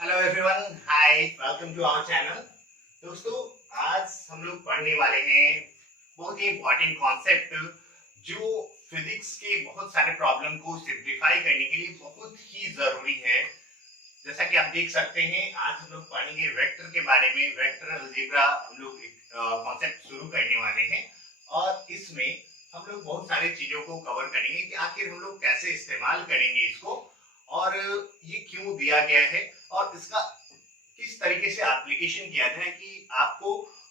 Hello everyone, hi, welcome to our channel. दोस्तों, आज हम लोग पढ़ने वाले हैं बहुत ही इम्पोर्टेंट कॉन्सेप्ट जो फिजिक्स के बहुत सारे प्रॉब्लम को सिंप्लीफाई करने के लिए बहुत ही जरूरी है। जैसा कि आप देख सकते हैं, आज हम लोग पढ़ेंगे वेक्टर के बारे में। वेक्टर अलजेब्रा हम लोग एक कॉन्सेप्ट शुरू करने वाले हैं और इसमें हम लोग बहुत सारी चीजों को कवर करेंगे कि आखिर हम लोग कैसे इस्तेमाल करेंगे इसको और ये क्यों दिया गया है और इसका किस तरीके से एप्लीकेशन किया जाए कि आपको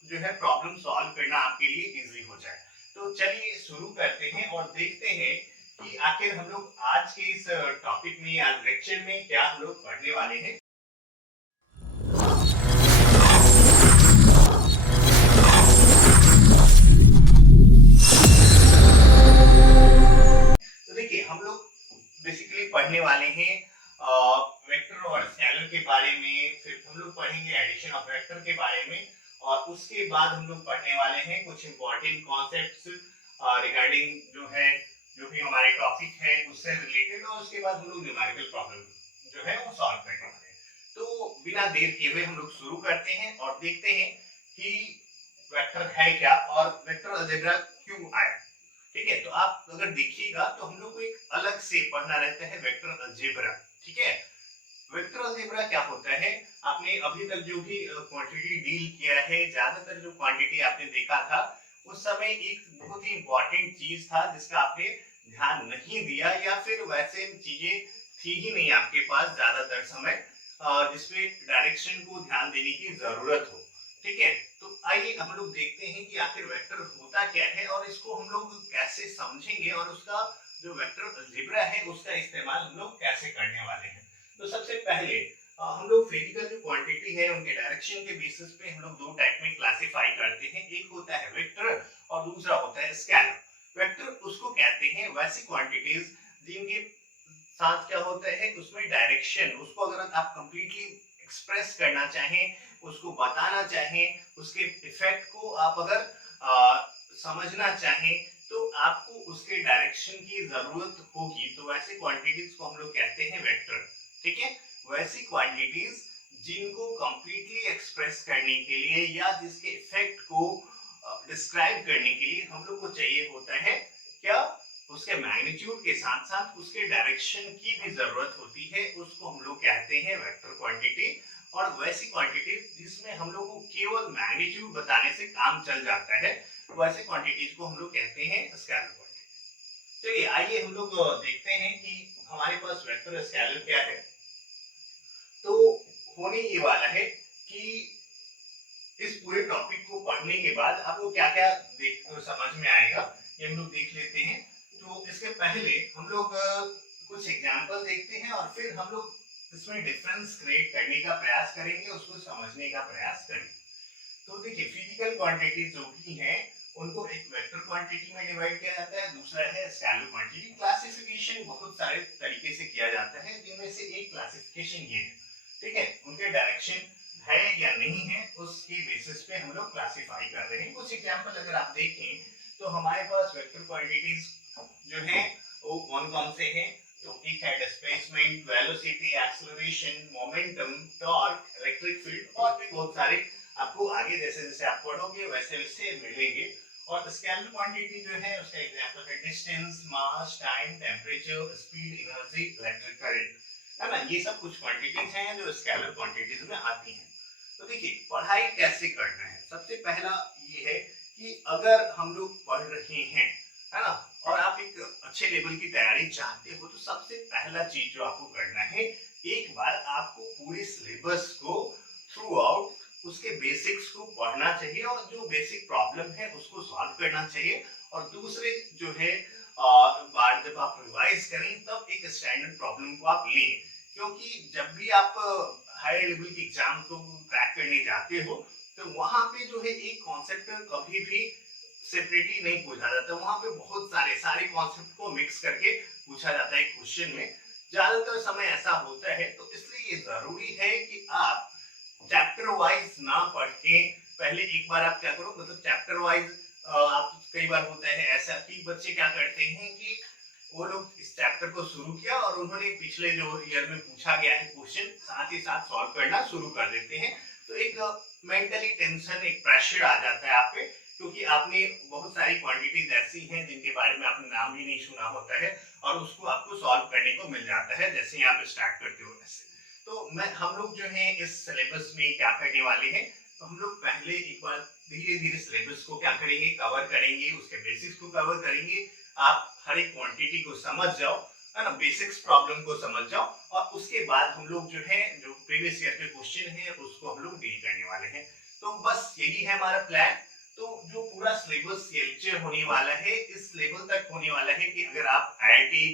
जो है प्रॉब्लम सॉल्व करना आपके लिए इजी हो जाए। तो चलिए शुरू करते हैं और देखते हैं कि आखिर हम लोग आज के इस टॉपिक में, आज लेक्चर में क्या हम लोग पढ़ने वाले हैं। तो देखिए, हम लोग बेसिकली पढ़ने वाले हैं वेक्टर और स्केलर के बारे में, फिर हम लोग पढ़ेंगे एडिशन ऑफ वेक्टर के बारे में और उसके बाद हम लोग पढ़ने वाले हैं कुछ इंपॉर्टेंट कॉन्सेप्ट्स रिगार्डिंग जो भी हमारे टॉपिक है उससे रिलेटेड, और उसके बाद हम लोग न्यूमेरिकल प्रॉब्लम जो है वो सॉल्व करने वाले हैं। तो बिना देर किए हुए हम लोग शुरू करते हैं और देखते हैं कि वेक्टर है क्या और वेक्टर अलजेब्रा क्यों आया। ठीक है, तो आप अगर देखिएगा तो हम लोग को एक अलग से पढ़ना रहता है वेक्टर अलजेब्रा। ठीक है, वेक्टर अलजेब्रा क्या होता है, आपने अभी तक जो भी क्वांटिटी डील किया है, ज्यादातर जो क्वांटिटी आपने देखा था उस समय एक बहुत ही इंपॉर्टेंट चीज था जिसका आपने ध्यान नहीं दिया, या फिर वैसे चीजें थी ही नहीं आपके पास ज्यादातर समय जिसमें डायरेक्शन को ध्यान देने की जरूरत हो। ठीक है, तो आइए हम लोग देखते हैं कि आखिर वेक्टर होता क्या है और इसको हम लोग कैसे समझेंगे और उसका जो वेक्टर अलजेब्रा है उसका इस्तेमाल हम लोग कैसे करने वाले हैं। तो सबसे पहले हम लोग फिजिकल जो क्वांटिटी है उनके डायरेक्शन के बेसिस पे हम लोग दो टाइप में क्लासिफाई करते हैं। एक होता है वेक्टर और दूसरा होता है स्केलर। वेक्टर उसको कहते हैं वैसी क्वांटिटीज जिनके साथ क्या होता है, उसमें डायरेक्शन, उसको अगर आप कंप्लीटली एक्सप्रेस करना चाहें, उसको बताना चाहें, उसके इफेक्ट को आप अगर समझना चाहें तो आपको उसके डायरेक्शन की जरूरत होगी। तो वैसे क्वांटिटीज को हम लोग कहते हैं वेक्टर। ठीक है, वैसी क्वांटिटीज जिनको कंप्लीटली एक्सप्रेस करने के लिए या जिसके इफेक्ट को डिस्क्राइब करने के लिए हम लोग को चाहिए होता है क्या, उसके मैग्नीट्यूड के साथ साथ उसके डायरेक्शन की भी जरूरत होती है, उसको हम लोग कहते हैं वेक्टर क्वांटिटी। और वैसी क्वांटिटी जिसमें हम लोग को केवल मैग्नीट्यूड बताने से काम चल जाता है, वैसे क्वांटिटीज को हम लोग कहते हैं स्केलर क्वांटिटी। चलिए आइए हम लोग देखते हैं कि हमारे पास वेक्टर स्केलर क्या है। तो होने ये वाला है कि इस पूरे टॉपिक को पढ़ने के बाद आपको क्या क्या समझ में आएगा ये हम लोग देख लेते हैं। तो इसके पहले हम लोग कुछ एग्जांपल देखते हैं और फिर हम लोग इसमें डिफरेंस क्रिएट करने का प्रयास करेंगे, उसको समझने का प्रयास करेंगे। तो देखिए, फिजिकल क्वांटिटी जो भी हैं उनको एक वेक्टर क्वांटिटी में डिवाइड किया जाता है, दूसरा है स्केलर क्वांटिटी। क्लासिफिकेशन बहुत सारे तरीके से किया जाता है, जिनमें से एक क्लासिफिकेशन ये है। ठीक है, उनके डायरेक्शन है या नहीं है उसकी बेसिस पे हम लोग क्लासिफाई कर रहे हैं। कुछ एग्जांपल अगर आप देखें तो हमारे पास वेक्टर क्वांटिटीज जो है वो कौन कौन से हैं। तो एक है displacement, velocity, acceleration, momentum, torque, electric field, और भी बहुत सारे आपको आगे जैसे जैसे आप पढ़ोगे वैसे वैसे मिलेंगे। और स्केलर क्वांटिटी जो है उसका एग्जांपल है distance, mass, time, temperature, speed, energy, electric current, है ना। ये सब कुछ क्वांटिटीज हैं जो स्केलर क्वांटिटीज में आती हैं। तो देखिए, पढ़ाई कैसे करना है, सबसे पहला ये है कि अगर हम लोग पढ़ रहे हैं, है ना, और आप एक अच्छे लेवल की तैयारी चाहते हो, तो सबसे पहला चीज जो आपको करना है, एक बार आपको पूरे सिलेबस को थ्रू आउट उसके बेसिक्स को पढ़ना चाहिए और जो बेसिक प्रॉब्लम है उसको सॉल्व करना चाहिए। और दूसरे जो है बार जब आप रिवाइज करें तब एक स्टैंडर्ड प्रॉब्लम को आप लें, क्योंकि जब भी आप हायर लेवल के एग्जाम को क्रैक करने जाते हो तो वहां पे जो है एक कॉन्सेप्ट कभी भी सेपरेटली नहीं पूछा जाता, वहां पे बहुत सारे कॉन्सेप्ट को मिक्स करके पूछा जाता है क्वेश्चन में। ज्यादातर समय ऐसा होता है, तो इसलिए ये जरूरी है कि आप चैप्टर वाइज ना पढ़ के पहले एक बार आप क्या करो, मतलब चैप्टर वाइज आप, कई बार होता है ऐसा कि बच्चे क्या करते हैं कि वो लोग इस चैप्टर को शुरू किया और उन्होंने पिछले जो ईयर में पूछा गया है क्वेश्चन साथ ही साथ सॉल्व करना शुरू कर देते हैं। तो एक मेंटली टेंशन, एक प्रेशर आ जाता है आप पे, क्योंकि आपने बहुत सारी क्वांटिटीज ऐसी हैं जिनके बारे में आपने नाम भी नहीं सुना होता है और उसको आपको सॉल्व करने को मिल जाता है जैसे ही आप स्टार्ट करते हो वैसे। तो मैं हम लोग जो है इस सिलेबस में क्या करने वाले हैं, तो हम लोग पहले एक बार धीरे धीरे सिलेबस को क्या करेंगे, कवर करेंगे, उसके बेसिक्स को कवर करेंगे। आप हर एक क्वांटिटी को समझ जाओ, है ना, बेसिक्स प्रॉब्लम को समझ जाओ और उसके बाद हम लोग जो है जो प्रीवियस ईयर के क्वेश्चन है उसको हम लोग डील करने वाले हैं। तो बस यही है हमारा प्लान। तो जो पूरा सिलेबस ये लेक्चर होने वाला है इस लेवल तक होने वाला है कि अगर आप आईआईटी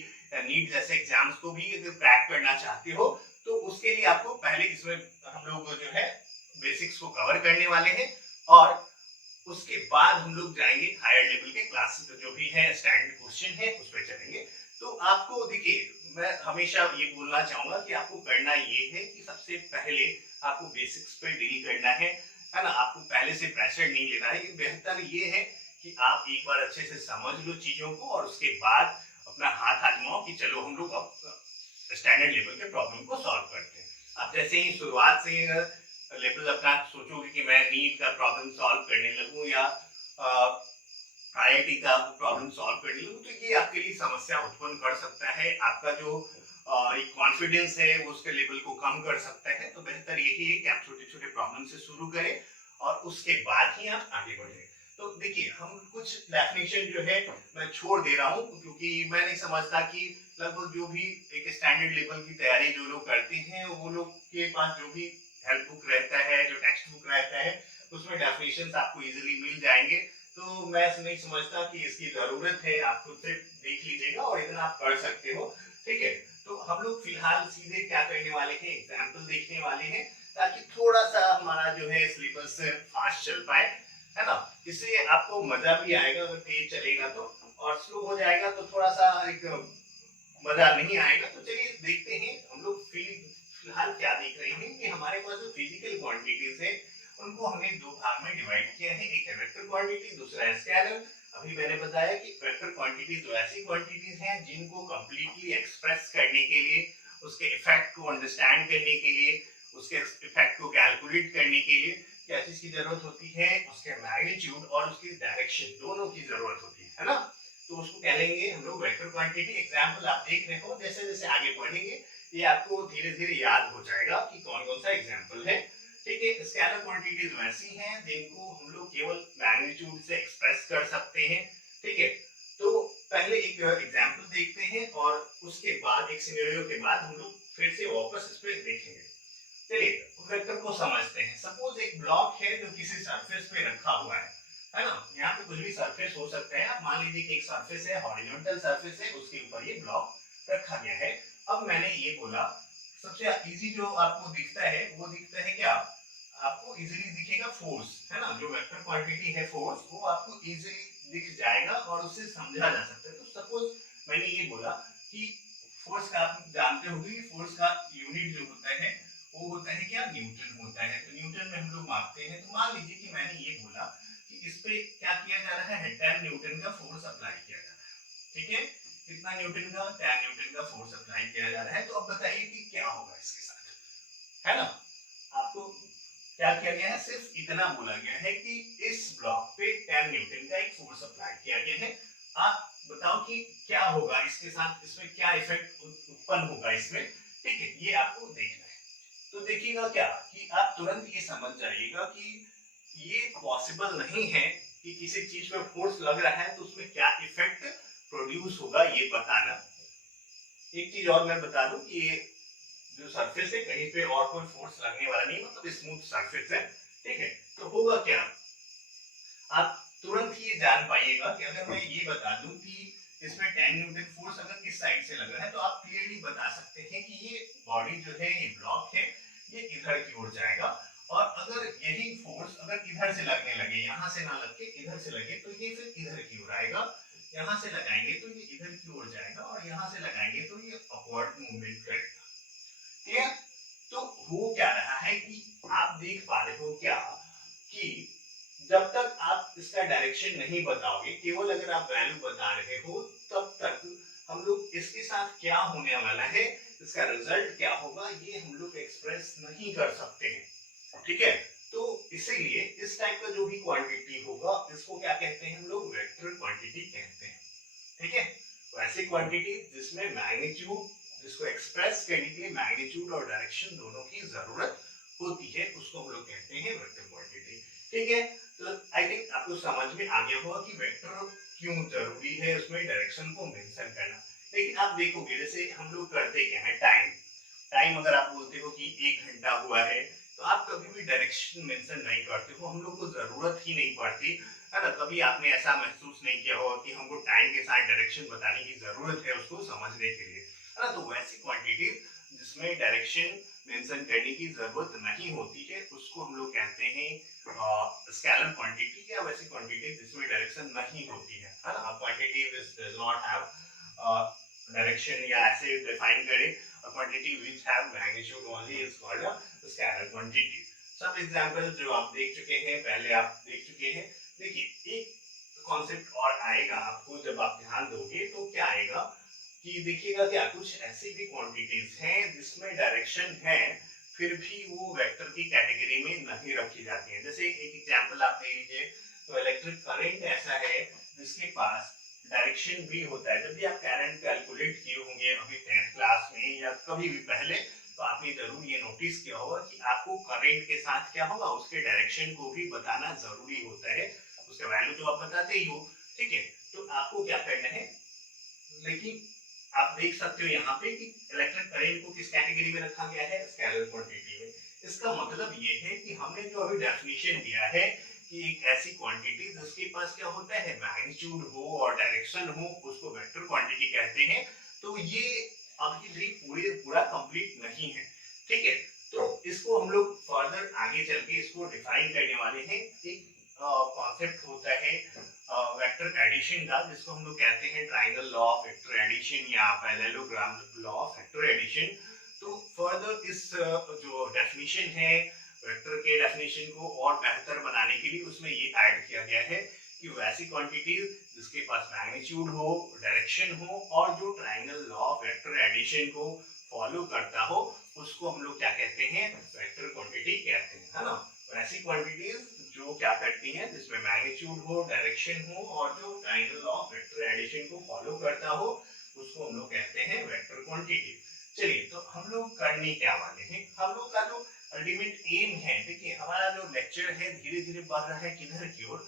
नीट जैसे एग्जाम्स को भी अगर क्रैक करना चाहते हो तो उसके लिए आपको पहले इसमें हम लोग जो है बेसिक्स को कवर करने वाले हैं और उसके बाद हम लोग जाएंगे हायर लेवल के क्लासेस जो भी है स्टैंडर्ड क्वेश्चन है उस पर चलेंगे। तो आपको देखिए मैं हमेशा ये बोलना चाहूंगा कि आपको करना ये है कि सबसे पहले आपको बेसिक्स पे डील करना है ना, आपको पहले से प्रेशर नहीं लेना है। बेहतर ये है कि आप एक बार अच्छे से समझ लो चीजों को और उसके बाद अपना हाथ आजमाओ कि चलो हम लोग अब स्टैंडर्ड लेवल के प्रॉब्लम को सॉल्व करते हैं। आप जैसे ही शुरुआत से लेवल अपना सोचोगे कि मैं नीट का प्रॉब्लम सॉल्व करने लगूं या आईआईटी का प्रॉब्लम सॉल्व करने लगूं तो ये आपके लिए समस्या उत्पन्न कर सकता है। आपका जो एक कॉन्फिडेंस है वो उसके लेवल को कम कर सकता है। तो बेहतर यही है कि आप छोटे छोटे प्रॉब्लम से शुरू करें और उसके बाद ही आप आगे बढ़ें। तो देखिए हम कुछ डेफिनेशन जो है मैं छोड़ दे रहा हूँ क्योंकि मैं नहीं समझता कि लगभग जो भी एक स्टैंडर्ड लेवल की तैयारी जो लोग करते हैं वो लोग के पास जो भी हेल्प बुक रहता है, जो टेक्स्ट बुक रहता है उसमें डेफिनेशंस आपको इजीली मिल जाएंगे। तो मैं नहीं समझता कि इसकी जरूरत है, आप खुद से देख लीजिएगा और इतना आप कर सकते हो। ठीक है, तो हम लोग फिलहाल सीधे क्या करने वाले हैं, एग्जाम्पल देखने वाले हैं ताकि थोड़ा सा हमारा जो है सिलेबस फास्ट चल पाए, है ना। इससे आपको मजा भी आएगा अगर तेज चलेगा तो, और स्लो हो जाएगा तो थोड़ा सा एक मजा नहीं आएगा। तो चलिए देखते हैं हम लोग फिलहाल क्या देख रहे हैं कि हमारे पास जो फिजिकल क्वांटिटीज है उनको हमने दो भाग में डिवाइड किया है, एक है वेक्टर क्वांटिटी, दूसरा है स्केलर। अभी मैंने बताया कि वेक्टर क्वांटिटीज ऐसी क्वांटिटीज हैं जिनको कंप्लीटली एक्सप्रेस करने के लिए, उसके इफेक्ट को अंडरस्टैंड करने के लिए, उसके इफेक्ट को कैलकुलेट करने के लिए क्या चीज की जरूरत होती है, उसके मैग्नीट्यूड और उसकी डायरेक्शन दोनों की जरूरत होती है ना। तो उसको कह लेंगे हम लोग वेक्टर क्वांटिटी। एग्जांपल आप देख रहे हो, जैसे जैसे आगे बढ़ेंगे ये आपको धीरे धीरे याद हो जाएगा कि कौन कौन सा एग्जांपल है। ठीक है, स्केलर क्वांटिटीज वैसी हैं जिनको हम लोग केवल मैग्नीट्यूड से एक्सप्रेस कर सकते हैं। ठीक है, तो पहले एक एग्जांपल देखते हैं और उसके बाद एक सिनेरियो के बाद हम लोग फिर से वापस इस पे देखेंगे। चलिए वेक्टर को समझते हैं। सपोज एक ब्लॉक है जो किसी सरफेस पे रखा हुआ है ना। यहाँ पे कुछ भी सरफेस हो सकता है। आप मान लीजिए कि एक सरफेस है, हॉरिजॉन्टल सरफेस है, उसके ऊपर ये ब्लॉक रखा गया है। अब मैंने ये बोला सबसे इजी जो आपको दिखता है वो दिखता है क्या, आपको इजीली दिखेगा फोर्स, है ना। जो वेक्टर क्वांटिटी है फोर्स वो आपको इजीली दिख जाएगा और उससे समझा जा सकता है। तो सपोज मैंने ये बोला कि फोर्स का आप जानते होंगे कि फोर्स का यूनिट जो होता है वो होता है क्या, न्यूटन होता है। तो न्यूटन में हम लोग मापते हैं। तो मान लीजिए कि मैंने ये बोला कि इस पे क्या किया जा रहा है, 10 न्यूटन का फोर्स अप्लाई किया जा रहा है। ठीक है, कितना न्यूटन का, 10 न्यूटन का फोर्स अप्लाई किया जा रहा है। तो अब बताइए कि क्या होगा इसके साथ, है ना। आपको क्या किया गया है, सिर्फ इतना बोला गया है कि इस ब्लॉक पे 10 न्यूटन का एक फोर्स अप्लाई किया गया है। आप बताओ कि क्या होगा इसके साथ, इसमें क्या इफेक्ट उत्पन्न होगा इसमें। ठीक है, ये आपको देखना है। तो देखिएगा क्या कि आप तुरंत ये समझ जाइएगा कि ये पॉसिबल नहीं है कि किसी चीज पे फोर्स लग रहा है तो उसमें क्या इफेक्ट प्रोड्यूस होगा ये बताना। एक चीज और मैं बता दूं कि ये जो सरफेस है कहीं पे और कोई फोर्स लगने वाला नहीं, मतलब स्मूथ सरफेस है। ठीक है, तो होगा क्या, आप तुरंत ही जान पाइएगा कि अगर मैं ये बता दूं कि इसमें 10 न्यूटन फोर्स अगर इस साइड से लग रहा है तो आप क्लियरली बता सकते हैं कि ये बॉडी जो है, ये ब्लॉक है, ये इधर की ओर जाएगा। और अगर यही फोर्स अगर इधर से लगने लगे, यहाँ से ना लग के इधर से लगे, तो ये फिर इधर की ओर आएगा। यहाँ से लगाएंगे तो ये इधर की ओर जाएगा और यहाँ से लगाएंगे तो ये अपवर्ड मूवमेंट करेगा। ठीक है, तो हो क्या रहा है कि आप देख पा रहे हो क्या कि जब तक आप इसका डायरेक्शन नहीं बताओगे, केवल अगर आप वैल्यू बता रहे हो तब तक हम लोग इसके साथ क्या होने वाला है, इसका रिजल्ट क्या होगा, ये हम लोग एक्सप्रेस नहीं कर सकते हैं। ठीक है, तो इसीलिए इस टाइप का जो भी क्वांटिटी होगा इसको क्या कहते हैं हम लोग, वेक्टर क्वांटिटी कहते हैं। ठीक है, तो ऐसी क्वांटिटी जिसमें मैग्नीट्यूड, जिसको एक्सप्रेस करने के लिए मैग्नीट्यूड और डायरेक्शन दोनों की जरूरत होती है, उसको हम लोग कहते हैं वेक्टर क्वांटिटी। ठीक है, तो आई थिंक आपको समझ में आ गया होगा कि वेक्टर क्यों जरूरी है उसमें डायरेक्शन को मेंशन करना। लेकिन आप देखोगे जैसे हम लोग करते क्या है, टाइम टाइम अगर आप बोलते हो कि 1 घंटा हुआ है, तो आप कभी भी डायरेक्शन मेंशन नहीं करते हो, हम लोग को जरूरत ही नहीं पड़ती है ना। कभी आपने ऐसा महसूस नहीं किया होगा कि हमको टाइम के साथ डायरेक्शन बताने की जरूरत है उसको समझने के लिए, है ना। तो वैसी क्वांटिटी जिसमें डायरेक्शन मेंशन करने की जरूरत नहीं होती है उसको हम लोग कहते हैं स्केलर क्वांटिटी, या वैसी क्वांटिटी जिसमें डायरेक्शन नहीं होती है ना। Quantity which does not have direction, या ऐसे डिफाइन करें, a quantity which have magnitude only is called a scalar quantity. सब एग्जांपल जो आप देख चुके हैं, पहले आप देख चुके हैं। देखिए एक कॉन्सेप्ट और आएगा आपको जब आप ध्यान दोगे, तो क्या आएगा कि देखिएगा क्या कुछ ऐसी भी क्वांटिटीज हैं जिसमें डायरेक्शन है फिर भी वो वेक्टर की कैटेगरी में नहीं रखी जाती है। जैसे एक एग्जांपल आप ले लीजिए, तो इलेक्ट्रिक करंट ऐसा है जिसके पास डायरेक्शन भी होता है। जब भी आप करंट कैलकुलेट किए होंगे अभी 10th क्लास में या कभी भी पहले, तो आपने जरूर ये नोटिस किया होगा कि आपको करंट के साथ क्या होगा, उसके डायरेक्शन को भी बताना जरूरी होता है, उसका वैल्यू तो आप बताते ही हो। ठीक है, तो आपको क्या करना है, लेकिन आप देख सकते हो यहाँ पे कि इलेक्ट्रिक करंट को किस कैटेगरी में रखा गया है, स्केलर क्वांटिटी में। इसका मतलब ये है कि हमने जो अभी डेफिनेशन दिया है कि एक ऐसी क्वांटिटी जिसके पास क्या होता है, मैग्नीट्यूड हो और डायरेक्शन हो, उसको वेक्टर क्वांटिटी कहते हैं। तो ये अभी भी पूरा कंप्लीट नहीं है। ठीक है, तो इसको हम लोग फर्दर आगे चल के इसको डिफाइन करने वाले हैं। एक कॉन्सेप्ट होता है वेक्टर एडिशन का, जिसको हम लोग कहते हैं triangle law of vector addition या parallelogram law of vector addition. तो फर्दर इस जो डेफिनेशन है वेक्टर के डेफिनेशन को और बेहतर बनाने के लिए उसमें ये ऐड किया गया है कि वैसी क्वांटिटीज जिसके पास मैग्नीट्यूड हो, डायरेक्शन हो और जो triangle law of vector addition को फॉलो करता हो, उसको हम लोग क्या कहते हैं, वेक्टर क्वांटिटी कहते हैं, है ना। वैसी क्वांटिटीज जो क्या करती हैं, जिसमें मैग्नीट्यूड हो, डायरेक्शन हो और जो triangle law of vector addition को फॉलो करता हो, उसको हम लोग कहते हैं वेक्टर क्वांटिटी। चलिए, तो हम लोग करने क्या वाले हैं, हम लोग का जो अल्टीमेट एम है, देखिए हमारा जो लेक्चर है धीरे धीरे बढ़ रहा है किधर की ओर,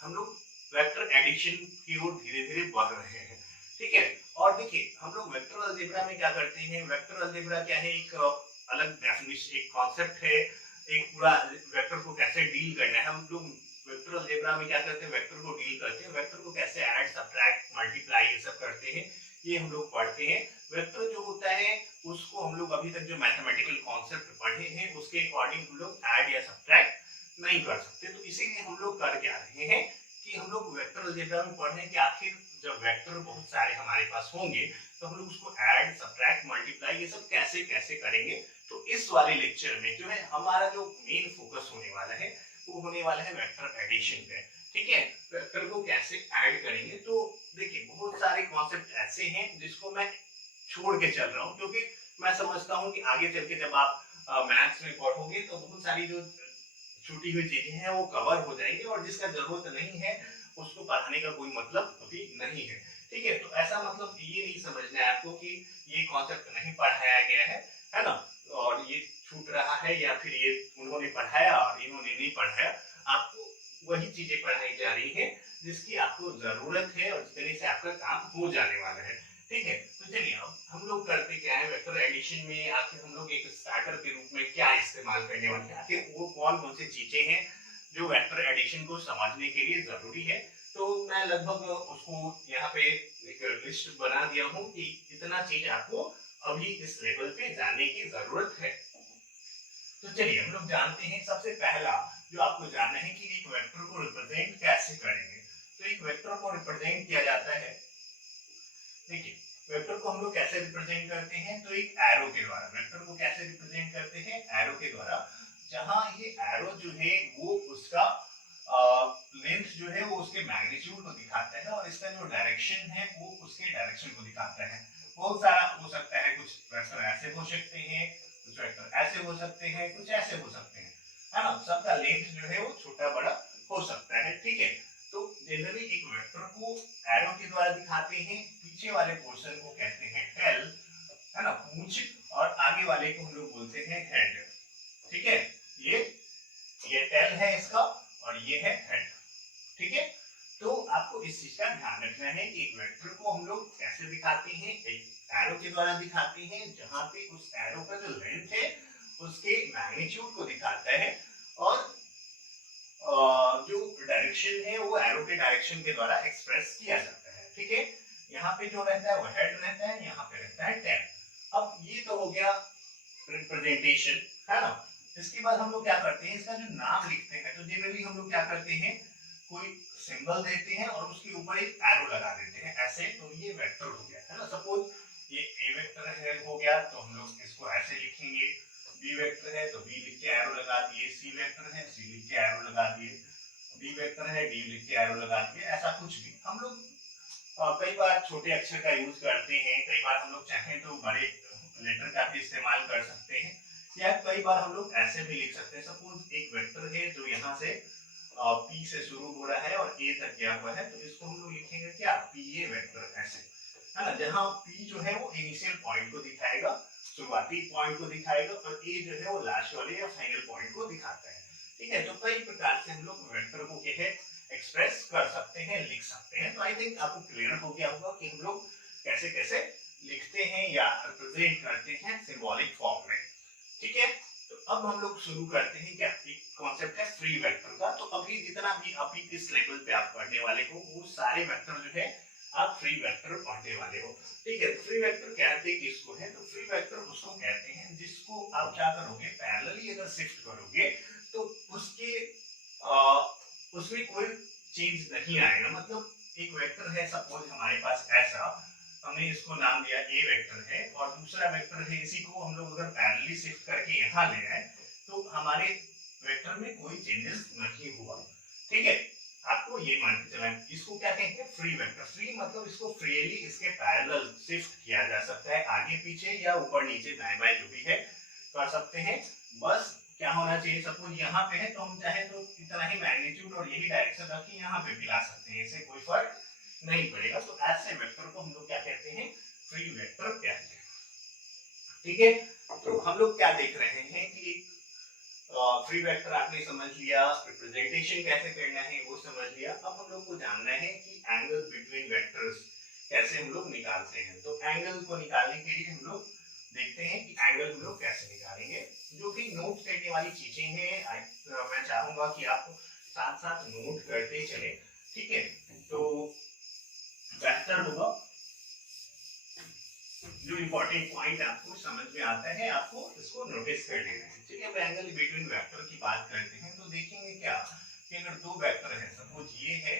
हम लोग वेक्टर एडिशन की ओर धीरे धीरे बढ़ रहे हैं। ठीक है, और देखिए हम लोग वेक्टर अलजेब्रा में क्या करते हैं, वेक्टर अलजेब्रा क्या है, एक अलग डेफिनेशन, एक कॉन्सेप्ट है, एक पूरा वेक्टर को कैसे डील करना है। हम लोग वेक्टर अलजेब्रा में क्या करते हैं, वेक्टर को डील करते हैं, वेक्टर को कैसे ऐड, सब्ट्रैक्ट, मल्टीप्लाई ये सब करते हैं, ये हम लोग पढ़ते हैं। वेक्टर जो होता है उसको हम लोग अभी तक जो मैथमेटिकल कॉन्सेप्ट पढ़े हैं उसके अकॉर्डिंग हम लोग ऐड या सब्ट्रैक्ट नहीं कर सकते। तो इसीलिए हम लोग कर क्या रहे हैं कि हम लोग वेक्टर अलजेब्रा में पढ़ रहे हैं कि आखिर जब वेक्टर बहुत सारे हमारे पास होंगे तो हम लोग उसको ऐड, सब्ट्रैक्ट, मल्टीप्लाई ये सब कैसे कैसे करेंगे। तो इस वाले लेक्चर में जो है हमारा जो मेन फोकस होने वाला है वो होने वाला है वेक्टर एडिशन पे। ठीक है, वेक्टर को कैसे ऐड करेंगे। तो देखिए बहुत सारे कॉन्सेप्ट ऐसे हैं जिसको मैं छोड़ के चल रहा हूँ, क्योंकि मैं समझता हूँ कि आगे चल के जब आप मैथ्स में पढ़ोगे तो बहुत सारी जो छूटी हुई चीजें हैं वो कवर हो जाएंगी, और जिसका जरूरत नहीं है उसको पढ़ाने का कोई मतलब अभी नहीं है। ठीक है, तो ऐसा मतलब ये नहीं समझना है आपको कि ये कॉन्सेप्ट नहीं पढ़ाया गया है ना, और ये छूट रहा है या फिर ये उन्होंने पढ़ाया और इन्होंने नहीं पढ़ाया। आपको वही चीजें पढ़ाई जा रही है जिसकी आपको जरूरत है और जितने से आपका काम हो जाने वाला है। ठीक है, तो चलिए अब हम लोग करते क्या है, वेक्टर एडिशन में आखिर हम लोग एक स्टार्टर के रूप में क्या इस्तेमाल करने वाले हैं, आखिर वो कौन कौन सी चीजें हैं जो वेक्टर एडिशन को समझने के लिए जरूरी है। तो मैं लगभग उसको यहाँ पे एक लिस्ट बना दिया हूँ कि इतना चीज आपको अभी इस लेवल पे जानने की जरूरत है। तो चलिए हम लोग जानते हैं, सबसे पहला जो आपको जानना है कि एक वेक्टर को रिप्रेजेंट कैसे करेंगे। तो एक वेक्टर को रिप्रेजेंट किया जाता है, देखिए वेक्टर को हम लोग कैसे रिप्रेजेंट करते हैं, तो एक एरो के द्वारा। वेक्टर को कैसे रिप्रेजेंट करते हैं, एरो के द्वारा। जहां ये एरो जो है वो उसका लेंथ जो है वो उसके मैग्नीट्यूड को दिखाता है और इसका जो डायरेक्शन है वो उसके डायरेक्शन को दिखाता है। बहुत सारा हो सकता है, कुछ वेक्टर ऐसे हो सकते हैं, कुछ वेक्टर ऐसे हो सकते हैं, कुछ ऐसे हो सकते हैं, है ना। सबका लेंथ जो है वो छोटा बड़ा हो सकता है, ठीक है। तो जनरली एक वेक्टर को एरो के द्वारा दिखाते हैं, पीछे वाले पोर्शन को कहते हैं टेल, है ना, पूंछ, और आगे वाले को हम लोग बोलते हैं हेड, ठीक है। ये टेल है इसका और ये है हेड, ठीक है। तो आपको इस चीज का ध्यान रखना है कि एक वेक्टर को हम लोग कैसे दिखाते हैं, एक एरो के द्वारा दिखाते हैं, जहां पे उस एरो का जो लेंथ है उसके मैग्नीट्यूड को दिखाता है, और जो डायरेक्शन है वो एरो के डायरेक्शन के द्वारा एक्सप्रेस किया जाता है, ठीक है। यहाँ पे जो रहता है वो हेड रहता है, यहाँ पे रहता है टेल। अब ये तो हो गया रिप्रेजेंटेशन, है ना। इसके बाद हम लोग क्या करते हैं, इसका जो नाम लिखते हैं, तो जनरली हम लोग क्या करते हैं, कोई सिंबल देते हैं और उसके ऊपर एक एरो लगा देते हैं ऐसे, तो ये वेक्टर हो गया, है ना। सपोज ये ए वेक्टर है हो गया, तो हम लोग इसको ऐसे लिखेंगे, बी वेक्टर है तो बी लिख के एरो लगा दिए, सी वेक्टर है सी लिख के एरो लगा दिए, डी वेक्टर है डी लिख के एरो लगा दिए, ऐसा कुछ भी। हम लोग कई बार छोटे अक्षर का यूज करते हैं, कई बार हम लोग चाहें तो बड़े लेटर का भी इस्तेमाल कर सकते हैं, या कई बार हम लोग ऐसे भी लिख सकते हैं। सपोज एक वेक्टर है जो यहाँ से पी से शुरू हो रहा है और ए तक गया हुआ है, तो इसको हम लोग लिखेंगे क्या, पी ए वेक्टर, ऐसे, है ना। जहाँ पी जो है वो इनिशियल पॉइंट को दिखाएगा, शुरुआती पॉइंट को दिखाएगा, और ए जो है वो लास्ट वाले या फाइनल पॉइंट को दिखाता है, ठीक है। तो कई प्रकार से हम लोग वेक्टर को क्या है एक्सप्रेस कर सकते हैं, लिख सकते हैं। तो आई थिंक आपको क्लियर हो गया होगा कि हम लोग कैसे कैसे लिखते हैं या रिप्रेजेंट करते हैं सिंबॉलिक फॉर्म में, ठीक है। तो अब हम लोग शुरू करते हैं क्या, एक कॉन्सेप्ट है फ्री वेक्टर का। तो अभी जितना भी अभी इस लेवल पे आप पढ़ने वाले हो वो सारे वेक्टर जो है आप फ्री वेक्टर पढ़ने वाले हो, ठीक है। फ्री वेक्टर कहते हैं किसको है, तो फ्री वेक्टर उसको कहते हैं जिसको आप क्या करोगे, पैरेलली अगर शिफ्ट करोगे तो उसके उसमें कोई चेंज नहीं आएगा। मतलब एक वेक्टर है, सपोज हमारे पास ऐसा, हमने इसको नाम दिया ए वेक्टर है, और दूसरा वेक्टर है, इसी को हम लोग अगर पैरेलली शिफ्ट करके यहाँ ले आए तो हमारे वेक्टर में कोई चेंजेस नहीं हुआ, ठीक है। आपको ये मान के चलना, इसको क्या कहते हैं, फ्री वेक्टर। फ्री मतलब इसको फ्रीली इसके पैरेलल शिफ्ट किया जा सकता है, आगे पीछे या ऊपर नीचे दाएं बाएं जो भी है कर सकते हैं। बस क्या होना चाहिए, सपोज यहाँ पे है तो हम चाहे तो इतना ही मैग्नीट्यूड और यही डायरेक्शन रख के यहाँ पे भी ला सकते हैं, इससे कोई फर्क नहीं पड़ेगा। तो ऐसे वेक्टर को हम लोग क्या कहते हैं, फ्री वेक्टर कहते हैं, ठीक है। तो हम लोग क्या देख रहे हैं कि फ्री वेक्टर आपने समझ लिया, रिप्रेजेंटेशन कैसे करना है वो समझ लिया। अब हम लोग को जानना है कि एंगल बिटवीन वेक्टर्स कैसे हम लोग निकालते हैं। तो एंगल को निकालने के लिए हम लोग देखते हैं कि एंगल हम लोग कैसे निकालेंगे। जो भी नोट करने वाली चीजें हैं मैं चाहूंगा कि आप साथ साथ नोट करते चले, ठीक है। तो बेहतर होगा, जो इंपॉर्टेंट पॉइंट आपको समझ में आता है आपको इसको नोटिस कर लेना है, ठीक है। एंगल बिटवीन वेक्टर की बात करते हैं तो देखेंगे क्या कि अगर दो वेक्टर है, सपोज ये है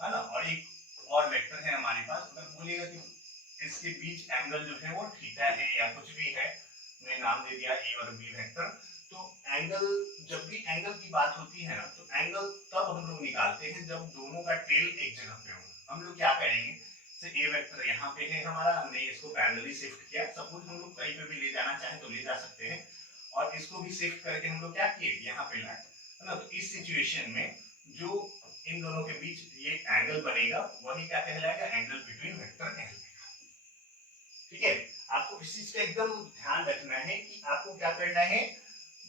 ना, और एक और वेक्टर है हमारे पास, अगर बोलिएगा कि इसके बीच एंगल जो है वो थीटा है या कुछ भी है, मैं नाम दे दिया ए और बी वेक्टर। तो एंगल, जब भी एंगल की बात होती है ना, तो एंगल तब हम लोग निकालते हैं जब दोनों का टेल एक जगह पे हो। हम लोग क्या करेंगे, ए वेक्टर यहाँ पे है हमारा, हमने इसको पैरेलली शिफ्ट किया, सपोज हम लोग कहीं पे भी ले जाना चाहे तो ले जा सकते हैं, और इसको भी शिफ्ट करके हम लोग क्या किए, यहाँ पे लाए, है ना। तो इस सिचुएशन में जो इन दोनों के बीच ये एंगल बनेगा वही क्या कहलाएगा, एंगल बिटवीन वेक्टर कहलाएगा, ठीक है। आपको इस चीज का एकदम ध्यान रखना है कि आपको क्या करना है,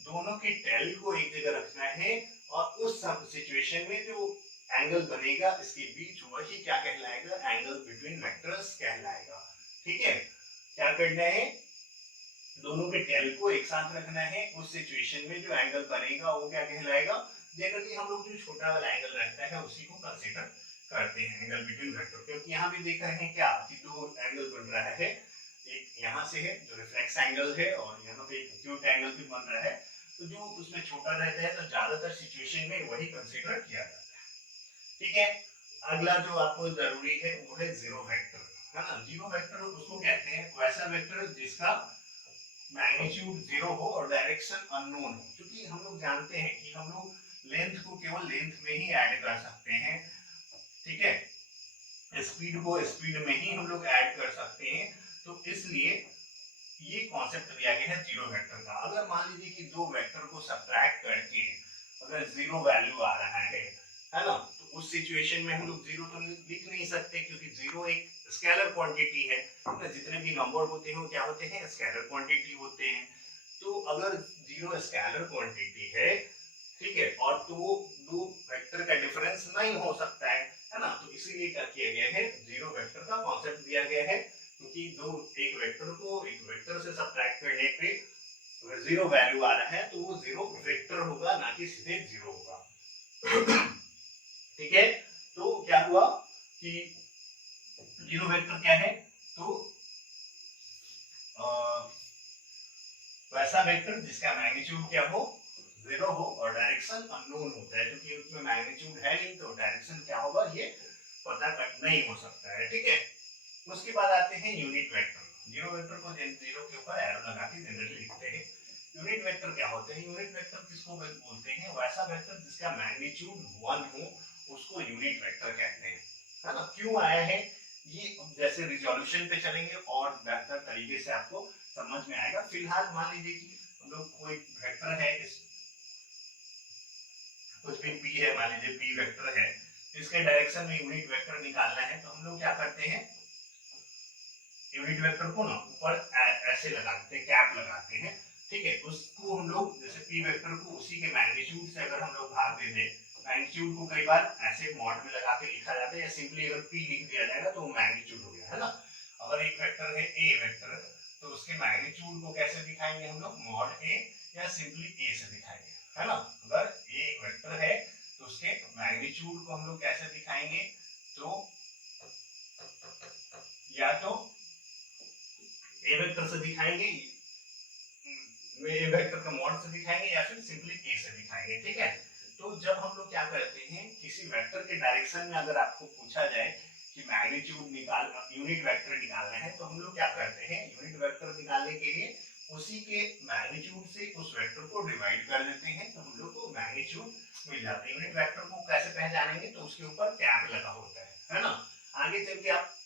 दोनों के टेल को एक जगह रखना है, और उस सिचुएशन में जो एंगल बनेगा इसके बीच वही क्या कहलाएगा, एंगल बिटवीन वेक्टर्स कहलाएगा, ठीक है। क्या करना है, दोनों के टेल को एक साथ रखना है, उस सिचुएशन में जो एंगल बनेगा वो क्या कहलाएगा, जनरली हम लोग जो छोटा वाला एंगल रहता है उसी को कंसीडर करते हैं एंगल बिटवीन वेक्टर, क्योंकि यहाँ भी देख रहे हैं क्या कि दो एंगल बन रहा है, एक यहाँ से है जो रिफ्लेक्स एंगल है, और यहाँ पे एक एक्यूट एंगल भी बन रहा है। तो जो उसमें छोटा रहता है तो ज्यादातर सिचुएशन में वही कंसीडर किया जाता है, ठीक है। अगला जो आपको जरूरी है वो है जीरो वेक्टर, है ना। जीरो वेक्टर उसको कहते हैं वैसा वेक्टर जिसका मैग्नीट्यूड जीरो हो और डायरेक्शन अननोन हो, क्योंकि हम लोग जानते हैं कि हम लोग लेंथ को केवल लेंथ में ही ऐड कर सकते हैं, ठीक है, स्पीड को स्पीड में ही हम लोग ऐड कर सकते हैं। तो इसलिए ये कॉन्सेप्ट दिया गया है जीरो वेक्टर का। अगर मान लीजिए कि दो वेक्टर को सब्ट्रैक्ट करके अगर जीरो वैल्यू आ रहा है ना, तो उस सिचुएशन में हम लोग जीरो तो लिख नहीं सकते, क्योंकि जीरो एक स्केलर क्वांटिटी है ना, जितने भी नंबर होते हैं वो क्या होते हैं, स्केलर क्वांटिटी होते हैं। तो अगर जीरो स्केलर क्वांटिटी है, ठीक है, और तो वो दो वेक्टर का डिफरेंस नहीं हो सकता है ना, तो इसीलिए क्या किया गया है, जीरो वेक्टर का कॉन्सेप्ट दिया गया है, क्योंकि दो एक वेक्टर को एक वेक्टर से सब्ट्रैक्ट करने पे अगर जीरो वैल्यू आ रहा है तो वो जीरो वेक्टर होगा, ना कि सीधे जीरो होगा। ठीक है, तो क्या हुआ कि जीरो वेक्टर क्या है, तो वैसा वेक्टर जिसका मैग्नीट्यूड क्या हो, जीरो हो और डायरेक्शन अननोन होता है, क्योंकि उसमें मैग्नीट्यूड है नहीं तो डायरेक्शन क्या होगा ये पता नहीं हो सकता है। ठीक है, उसके बाद आते हैं यूनिट वेक्टर। जीरो वेक्टर को जीरो के ऊपर एरो लगा के जनरली लिखते हैं। यूनिट वेक्टर क्या होते हैं, यूनिट वेक्टर किसको बोलते हैं, वैसा वेक्टर जिसका मैग्नीट्यूड 1 हो उसको यूनिट वेक्टर कहते हैं, है ना। क्यों आया है ये, जैसे रिजोल्यूशन पे चलेंगे और बेहतर तरीके से आपको समझ में आएगा। फिलहाल मान लीजिए कि हम लोग कोई वेक्टर है, कुछ भी पी है, मान लीजिए पी वेक्टर है, इसके डायरेक्शन में यूनिट वेक्टर निकालना है, तो हम लोग क्या करते हैं, यूनिट वेक्टर को ना ऊपर ऐसे लगाते हैं, कैप लगाते हैं, ठीक है। उसको हम लोग जैसे पी वेक्टर को उसी के मैग्नीट्यूड से अगर हम लोग भाग दे दें, मैग्नीट्यूड को कई बार ऐसे मॉड में लगा के लिखा जाता है, या सिंपली अगर पी लिख दिया जाएगा तो वो मैग्नीट्यूड हो गया, है ना। अगर एक वेक्टर है ए वेक्टर, तो उसके मैग्नीट्यूड को कैसे दिखाएंगे हम लोग, मॉड ए या सिंपली ए से दिखाएंगे, है ना। अगर ए एक वेक्टर है तो उसके मैग्नीट्यूड को हम लोग कैसे दिखाएंगे, तो या तो ए वेक्टर से दिखाएंगे, ए वेक्टर का मॉड से दिखाएंगे, या फिर सिंपली ए से दिखाएंगे, ठीक है। तो जब हम लोग क्या करते हैं, किसी वेक्टर के डायरेक्शन में अगर आपको पूछा जाए कि मैग्नीट्यूड निकाल, यूनिट वेक्टर निकालना है, तो हम लोग क्या करते हैं, यूनिट वेक्टर निकालने के लिए उसी के मैग्नीट्यूड से उस वेक्टर को डिवाइड कर देते हैं, तो हम लोग को मैग्नीट्यूड मिल जाता है। यूनिट वेक्टर को कैसे पहचानेंगे, तो उसके ऊपर कैप लगा होता है ना। आगे चल के आप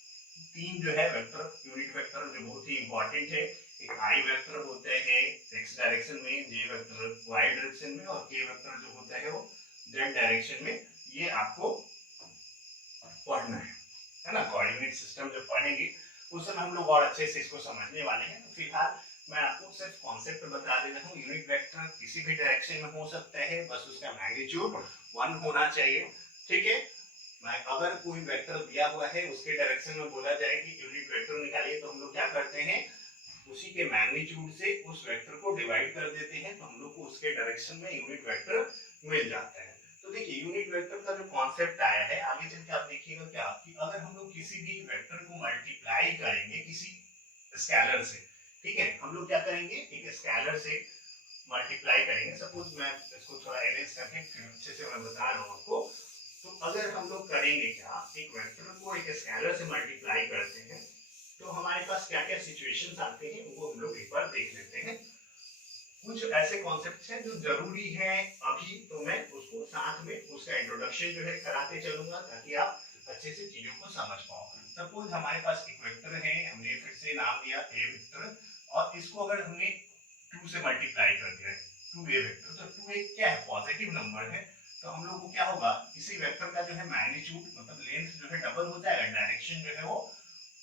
तीन जो है वेक्टर, यूनिट वेक्टर जो बहुत ही इंपॉर्टेंट है, एक आई वेक्टर होते हैं एक्स डायरेक्शन में, जे वेक्टर वाई डायरेक्शन में, और के वेक्टर जो होता है वो जेड डायरेक्शन में। ये आपको पढ़ना है ना। कोऑर्डिनेट सिस्टम जब पढ़ेंगे उस समय हम लोग और अच्छे से इसको समझने वाले हैं। तो फिलहाल मैं आपको सिर्फ कॉन्सेप्ट बता दे रहा हूँ। यूनिट वेक्टर किसी भी डायरेक्शन में हो सकता है, बस उसका मैग्नीट्यूड 1 होना चाहिए, ठीक है। अगर कोई वेक्टर दिया हुआ है, उसके डायरेक्शन में बोला जाए कि यूनिट वेक्टर निकालिए, तो हम लोग क्या करते हैं, उसी के मैग्नीट्यूड से उस वेक्टर को डिवाइड कर देते हैं, तो हम लोग को उसके डायरेक्शन में यूनिट वेक्टर मिल जाता है। तो देखिए यूनिट वेक्टर का जो कॉन्सेप्ट आया है, आगे चल के आप देखिएगा क्या, कि अगर हम लोग किसी भी वेक्टर को मल्टीप्लाई करेंगे किसी स्केलर से, ठीक है, हम लोग क्या करेंगे, एक स्केलर से मल्टीप्लाई करेंगे। सपोज मैं इसको थोड़ा अरेंज करके अच्छे से मैं बता रहा हूँ आपको। तो अगर हम लोग करेंगे क्या, एक वेक्टर को एक स्केलर से मल्टीप्लाई करते हैं, तो हमारे पास क्या क्या सिचुएशंस आते हैं वो हम लोग एक बार देख लेते हैं। कुछ ऐसे कॉन्सेप्ट्स हैं जो जरूरी हैं अभी, तो मैं उसको साथ में उसका इंट्रोडक्शन जो है कराते चलूंगा, ताकि आप अच्छे से चीजों को समझ पाओ। सपोज हमारे पास एक वेक्टर है, हमने फिर से नाम दिया ए वेक्टर, और इसको अगर हमने 2 से मल्टीप्लाई कर दिया, 2a वेक्टर, तो 2 एक क्या है, पॉजिटिव नंबर है, तो हम लोग को क्या होगा, इसी वेक्टर का जो है मैग्नीट्यूड मतलब लेंथ जो है डबल हो जाएगा, डायरेक्शन जो है वो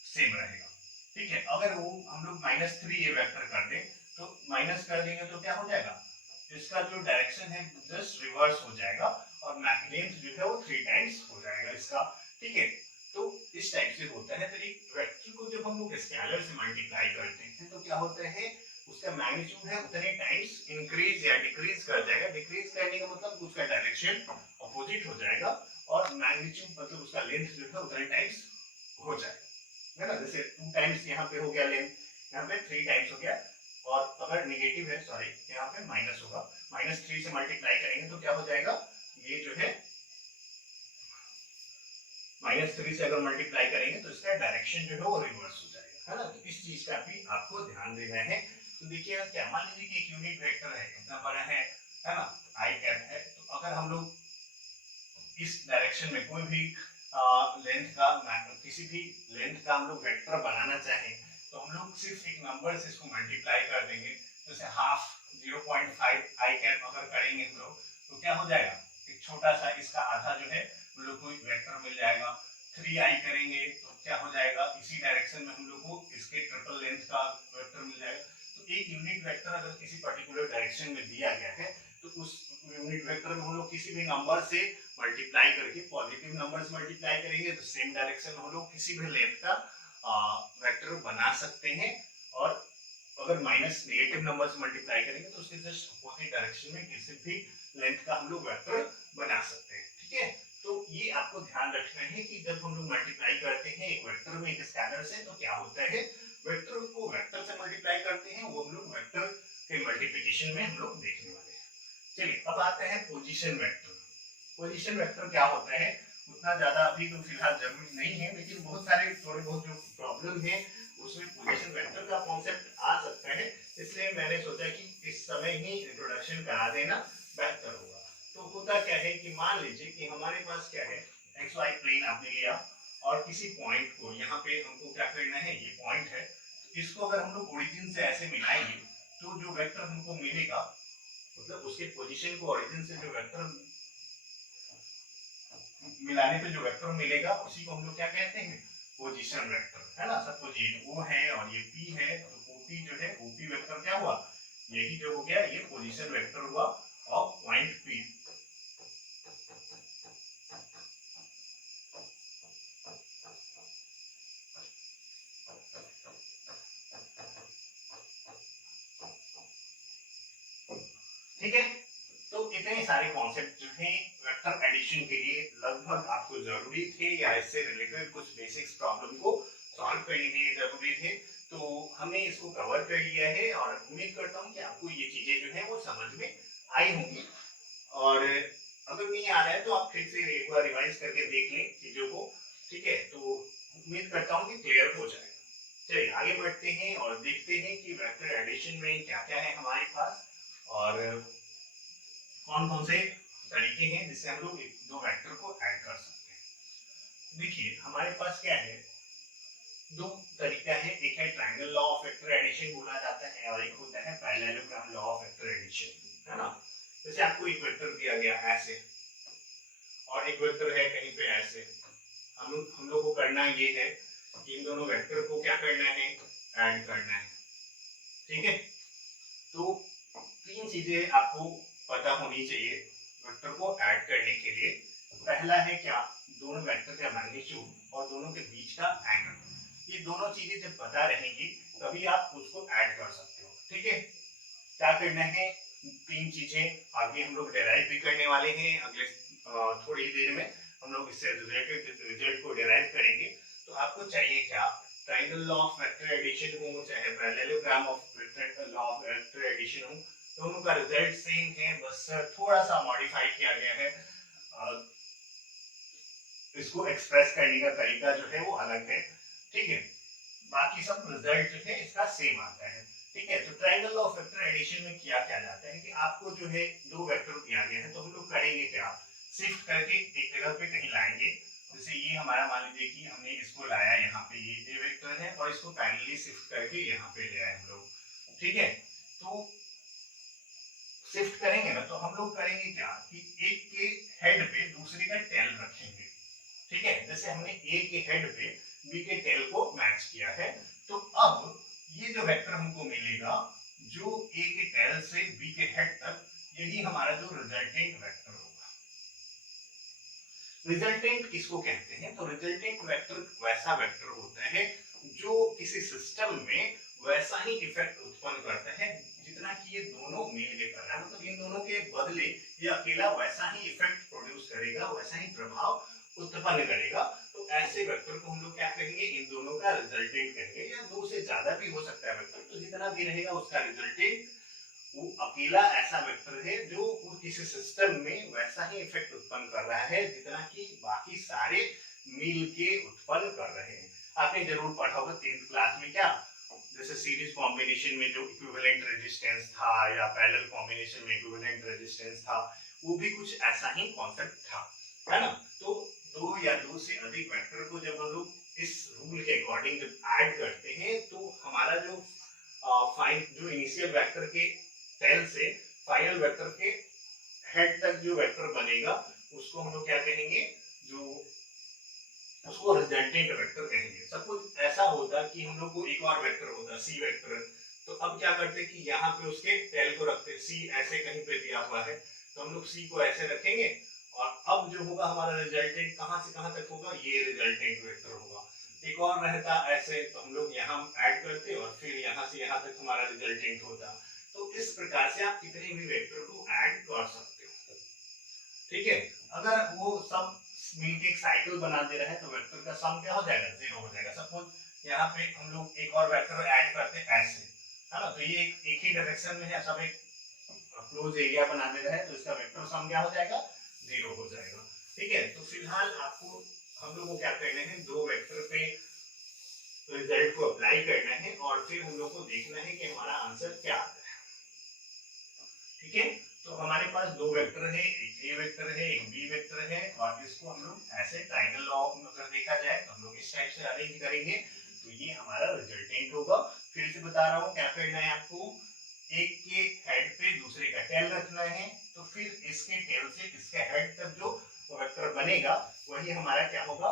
सेम रहेगा, ठीक है। अगर वो हम लोग -3a वेक्टर कर दें, तो माइनस कर देंगे तो क्या हो जाएगा, इसका जो डायरेक्शन है जस्ट रिवर्स हो जाएगा, और लेंथ जो है वो 3 टाइम्स हो जाएगा इसका, ठीक है। तो इस टाइप से होता है। तो एक वेक्टर को जब हम लोग स्केलर से मल्टीप्लाई करते हैं, तो क्या होता है, उसका मैग्नीट्यूड है उतने टाइम्स इंक्रीज या डिक्रीज कर जाएगा। डिक्रीज करने का मतलब उसका डायरेक्शन अपोजिट हो जाएगा, और मैग्नीट्यूड मतलब उसका लेंथ जो है उतने टाइम्स हो जाएगा, है ना। जैसे 2 टाइम्स यहाँ पे हो गया लेंथ, यहाँ पे 3 टाइम्स हो गया, और अगर नेगेटिव है, सॉरी यहाँ पे माइनस होगा, -3 से मल्टीप्लाई करेंगे तो क्या हो जाएगा, ये जो है -3 से अगर मल्टीप्लाई करेंगे तो इसका डायरेक्शन जो है वो रिवर्स हो जाएगा, है ना। तो इस चीज का भी आपको ध्यान देना है। तो देखिएगा क्या, मान लीजिए कि एक यूनिट वेक्टर है, कितना बड़ा है ना, आई कैप है, तो अगर हम लोग डायरेक्शन में कोई भी लेंथ का किसी भी लेंथ का हम लोग वेक्टर बनाना चाहें तो हम लोग सिर्फ एक नंबर से इसको मल्टीप्लाई कर देंगे। जैसे हाफ 0.5 आई कैप अगर करेंगे हम लोग तो क्या हो जाएगा, एक छोटा सा इसका आधा जो है हम लोग को एक वेक्टर मिल जाएगा। 3 आई करेंगे तो क्या हो जाएगा, इसी डायरेक्शन में हम लोग को इसके ट्रिपल लेंथ का वेक्टर मिल जाएगा। तो एक यूनिट वेक्टर अगर किसी पर्टिकुलर डायरेक्शन में दिया गया है तो उस यूनिट वेक्टर में हम लोग किसी भी नंबर से मल्टीप्लाई करके, पॉजिटिव नंबर से मल्टीप्लाई करेंगे तो सेम डायरेक्शन में हम लोग किसी भी लेंथ का वेक्टर बना सकते हैं। और अगर माइनस नेगेटिव नंबर से मल्टीप्लाई करेंगे तो उसके जस्ट अपोजिट डायरेक्शन में किसी भी लेंथ का हम लोग वेक्टर बना सकते हैं। ठीक है, तो ये आपको ध्यान रखना है कि जब हम लोग मल्टीप्लाई करते हैं एक वेक्टर में एक स्केलर से तो क्या होता है, वेक्टर को वेक्टर से मल्टीप्लाई करते हैं, वो हम लोग वेक्टर के मल्टीप्लिकेशन में हम लोग देखने वाले हैं। चलिए अब आते हैं पोजीशन वेक्टर। पोजीशन वेक्टर क्या होता है, उतना ज्यादा अभी तो फिलहाल जरूरी नहीं है, लेकिन बहुत सारे थोड़े बहुत जो प्रॉब्लम है उसमें पोजीशन वेक्टर का कॉन्सेप्ट आ सकता है, इसलिए मैंने सोचा कि इस समय ही इंट्रोडक्शन करा देना बेहतर होगा। तो होता क्या है कि मान लीजिए कि हमारे पास क्या है, एक्स वाई प्लेन आपने लिया और किसी पॉइंट को यहाँ पे हमको क्या करना है, ये पॉइंट है, इसको अगर हम लोग ओरिजिन से ऐसे मिलाएंगे तो जो वेक्टर हमको मिलेगा, मतलब उसके पोजीशन को ओरिजिन से जो वेक्टर मिलाने पे जो वेक्टर मिलेगा उसी को हम लोग क्या कहते हैं, पोजीशन वेक्टर, है ना। सपोज ये O है और ये P है, तो OP जो है, OP वेक्टर क्या हुआ, यही जो हो गया ये पोजीशन वेक्टर हुआ ऑफ पॉइंट P। ठीक है, तो इतने सारे कॉन्सेप्ट जो हैं वेक्टर एडिशन के लिए लगभग आपको जरूरी थे या इससे रिलेटेड कुछ बेसिक्स प्रॉब्लम को सॉल्व करने के लिए जरूरी थे, तो हमने इसको कवर कर लिया है और उम्मीद करता हूँ कि आपको ये चीजें जो है वो समझ में आई होंगी। और अगर नहीं आ रहा है तो आप फिर से एक बार रिवाइज करके देख लें चीजों को। ठीक है, तो उम्मीद करता हूँ कि क्लियर हो जाएगा। चलिए आगे बढ़ते हैं और देखते हैं कि वेक्टर एडिशन में क्या क्या है हमारे पास और कौन कौन से तरीके हैं जिससे हम लोग एक दो वेक्टर को ऐड कर सकते हैं। देखिए हमारे पास क्या है, दो तरीका है, एक है triangle law of vector addition बोला जाता है और एक होता है parallelogram law of vector addition, है ना। जैसे आपको एक वेक्टर दिया गया ऐसे और एक वेक्टर है कहीं पे ऐसे, हम लोग को करना ये है कि इन दोनों वेक्टर को क्या करना है, ऐड करना है। ठीक है, तो तीन चीजें आपको पता होनी चाहिए वेक्टर को ऐड करने के लिए। पहला है क्या, दोनों वेक्टर का मैग्नीट्यूड और दोनों के बीच का एंगल। ये दोनों चीजें जब पता रहेंगी तभी आप उसको ऐड कर सकते हो। ठीक है, क्या करना है, तीन चीजें आगे हम लोग डेराइव भी करने वाले हैं, अगले थोड़ी देर में हम लोग इससे रिजल्ट को डेराइव करेंगे। तो आपको चाहिए क्या, triangle law of vector addition हो चाहे parallelogram of vector law of vector addition हो, दोनों का रिजल्ट सेम है, बस थोड़ा सा मॉडिफाई किया गया है, इसको एक्सप्रेस करने का तरीका जो है वो अलग है। ठीक है, बाकी सब रिजल्ट जो है इसका सेम आता है। ठीक है, तो triangle law of vector addition में किया क्या जाता है कि आपको जो है दो वेक्टर दिया गया है तो हम लोग करेंगे क्या, शिफ्ट करके एक जगह पे कहीं लाएंगे। जैसे ये हमारा मान लीजिए कि हमने इसको लाया यहाँ पे, ये वेक्टर है और इसको पैरेलली शिफ्ट करके यहाँ पे ले आए हम लोग। ठीक है, तो शिफ्ट करेंगे ना तो हम लोग करेंगे क्या कि एक के हेड पे दूसरे का टेल रखेंगे। ठीक है, जैसे हमने ए के हेड पे बी के टेल को मैच किया है, तो अब ये जो वेक्टर हमको मिलेगा जो ए के टेल से बी के हेड तक, यही हमारा जो रिजल्टेंट वेक्टर होगा। रिजल्टेंट किसको कहते हैं, तो रिजल्टेंट वेक्टर वैसा वेक्टर होता है जो किसी सिस्टम में वैसा ही इफेक्ट उत्पन्न करता है जितना कि ये दोनों मिलके कर रहा है, मतलब इन दोनों के बदले ये अकेला वैसा ही इफेक्ट प्रोड्यूस करेगा, वैसा ही प्रभाव उत्पन्न करेगा। तो ऐसे वेक्टर को हम लोग क्या कहेंगे, इन दोनों का रिजल्टेंट कहेंगे, या दो से ज्यादा भी हो सकता है वेक्टर, तो जितना भी रहेगा उसका रिजल्टेंट वो अकेला ऐसा वेक्टर है जो किसी सिस्टम में वैसा ही इफेक्ट उत्पन्न कर रहा है जितना कि बाकी सारे मिलके उत्पन्न कर रहे हैं। आपने जरूर पढ़ा होगा 10th क्लास में, क्या जैसे सीरीज कॉम्बिनेशन में जो इक्विवेलेंट रेजिस्टेंस था या पैरेलल कॉम्बिनेशन में इक्विवेलेंट रेजिस्टेंस था, वो भी कुछ ऐसा ही कॉन्सेप्ट था, है ना। तो दो या दो से अधिक वेक्टर को जब हम लोग इस रूल के अकॉर्डिंग जब ऐड करते हैं तो हमारा जो इनिशियल वेक्टर के टेल से फाइनल वेक्टर के हेड तक जो वेक्टर बनेगा उसको हम लोग क्या कहेंगे, जो उसको रिजल्टेंट वेक्टर कहेंगे। सपोज ऐसा होता कि हम लोग को एक और वेक्टर होता सी वेक्टर, तो अब क्या करते कि यहाँ पे उसके टेल को रखते, सी ऐसे कहीं पे दिया हुआ है तो हम लोग सी को ऐसे रखेंगे और अब जो होगा हमारा रिजल्टेंट कहाँ से कहाँ तक होगा, ये रिजल्टेंट वेक्टर होगा। एक और रहता ऐसे तो हम लोग यहाँ ऐड करते और फिर यहाँ से यहाँ तक हमारा रिजल्टेंट होता। तो इस प्रकार से आप कितने भी वेक्टर को ऐड कर सकते हो, ठीक है। अगर वो सब मिलके एक साइकिल बना दे रहे हैं तो वेक्टर का सम क्या हो जाएगा, 0 हो जाएगा। सपोज यहाँ पे हम लोग एक और वेक्टर ऐड करते हैं ऐसे, है ना, तो ये एक ही डायरेक्शन में है, सब एक क्लोज एरिया बना दे रहा है तो इसका वेक्टर सम क्या हो जाएगा, 0 हो जाएगा, ठीक है। तो फिलहाल आपको हम लोग को क्या करना है, दो वेक्टर पे रिजल्ट को अप्लाई करना है और फिर हम लोग को देखना है कि हमारा आंसर क्या आता है, ठीक है। तो हमारे पास दो वेक्टर है, एक ए वेक्टर है, एक बी वेक्टर है और इसको हम लोग ऐसे ट्रायंगल लॉ में अगर देखा जाए तो हम लोग इस टाइप से अरेंज करेंगे तो ये हमारा रिजल्टेंट होगा। फिर से बता रहा हूँ क्या करना है आपको, एक के हेड पे दूसरे का टेल रखना है तो फिर इसके टेल से इसके हेड तक जो वेक्टर बनेगा वही हमारा क्या होगा,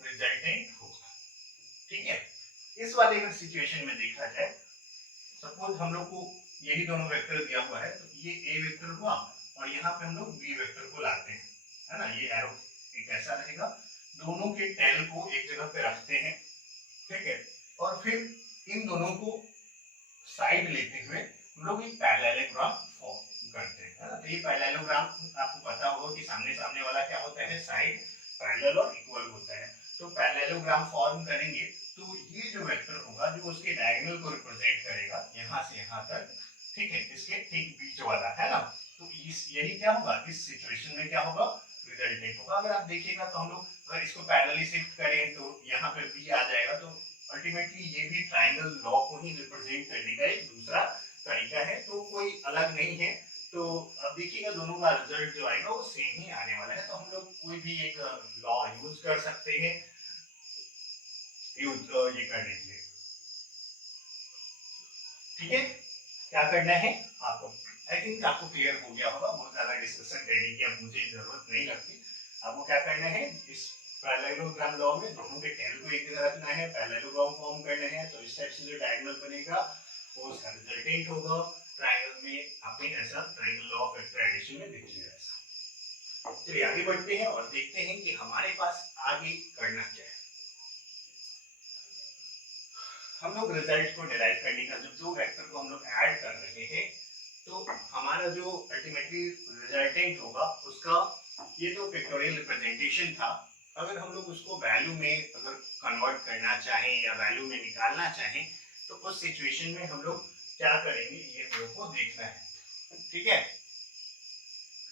रिजल्टेंट होगा, ठीक है। इस वाले में सिचुएशन में देखा जाए, सपोज हम लोग को यही दोनों वेक्टर दिया हुआ है तो ये ए वेक्टर हुआ और यहाँ पे हम लोग बी वेक्टर को लाते हैं, है ना, ये एरो एक ऐसा रहेगा, दोनों के टेल को एक जगह पे रखते हैं, ठीक है। और फिर इन दोनों को साइड लेते हुए हम लोग एक पैरेललोग्राम फॉर्म करते हैं, है ना। तो ये पैरेललोग्राम आपको पता होगा कि सामने सामने वाला क्या होता है, साइड पैरेलल और इक्वल होता है। तो पैरेललोग्राम फॉर्म करेंगे तो ये जो वेक्टर होगा जो उसके डायगोनल को रिप्रेजेंट करेगा यहाँ से यहाँ तक, ठीक है, इसके ठीक बीच वाला, है ना। तो यही क्या होगा, इस सिचुएशन में क्या होगा, रिजल्टेंट होगा। अगर आप देखिएगा तो हम लोग अगर इसको पैरेलली शिफ्ट करें तो यहाँ पे बी आ जाएगा, तो अल्टीमेटली ये भी ट्रायंगल लॉ को ही रिप्रेजेंट करने का एक दूसरा तरीका है, तो कोई अलग नहीं है। तो अब देखिएगा दोनों का रिजल्ट जो आएगा वो सेम ही आने वाला है। तो हम लोग कोई भी एक लॉ यूज कर सकते हैं ये करने के लिए, ठीक है। क्या करना है आपको, आई थिंक आपको क्लियर हो गया होगा, बहुत ज्यादा डिस्कशन करने की अब मुझे जरूरत नहीं लगती। आपको क्या करना है, इस पैरेललोग्राम लॉ में दोनों के टेल को एक जगह रखना है, पैरेललोग्राम फॉर्म करना है, तो इस टाइप से जो डायगोनल बनेगा वो उसका रिजल्टेंट होगा। ट्रायंगल में आपने ऐसा triangle law of vector addition में देख लिया ऐसा। चलिए आगे बढ़ते हैं और देखते हैं कि हमारे पास आगे करना क्या है। हम लोग रिजल्ट को डिराइव करने का, जब दो वेक्टर को हम लोग ऐड कर रहे हैं तो हमारा जो अल्टीमेटली रिजल्टेंट होगा उसका ये तो पिक्टोरियल रिप्रेजेंटेशन था। अगर हम लोग उसको वैल्यू में अगर कन्वर्ट करना चाहें या वैल्यू में निकालना चाहें तो उस सिचुएशन में हम लोग क्या करेंगे ये हम लोग को देखना है, ठीक है।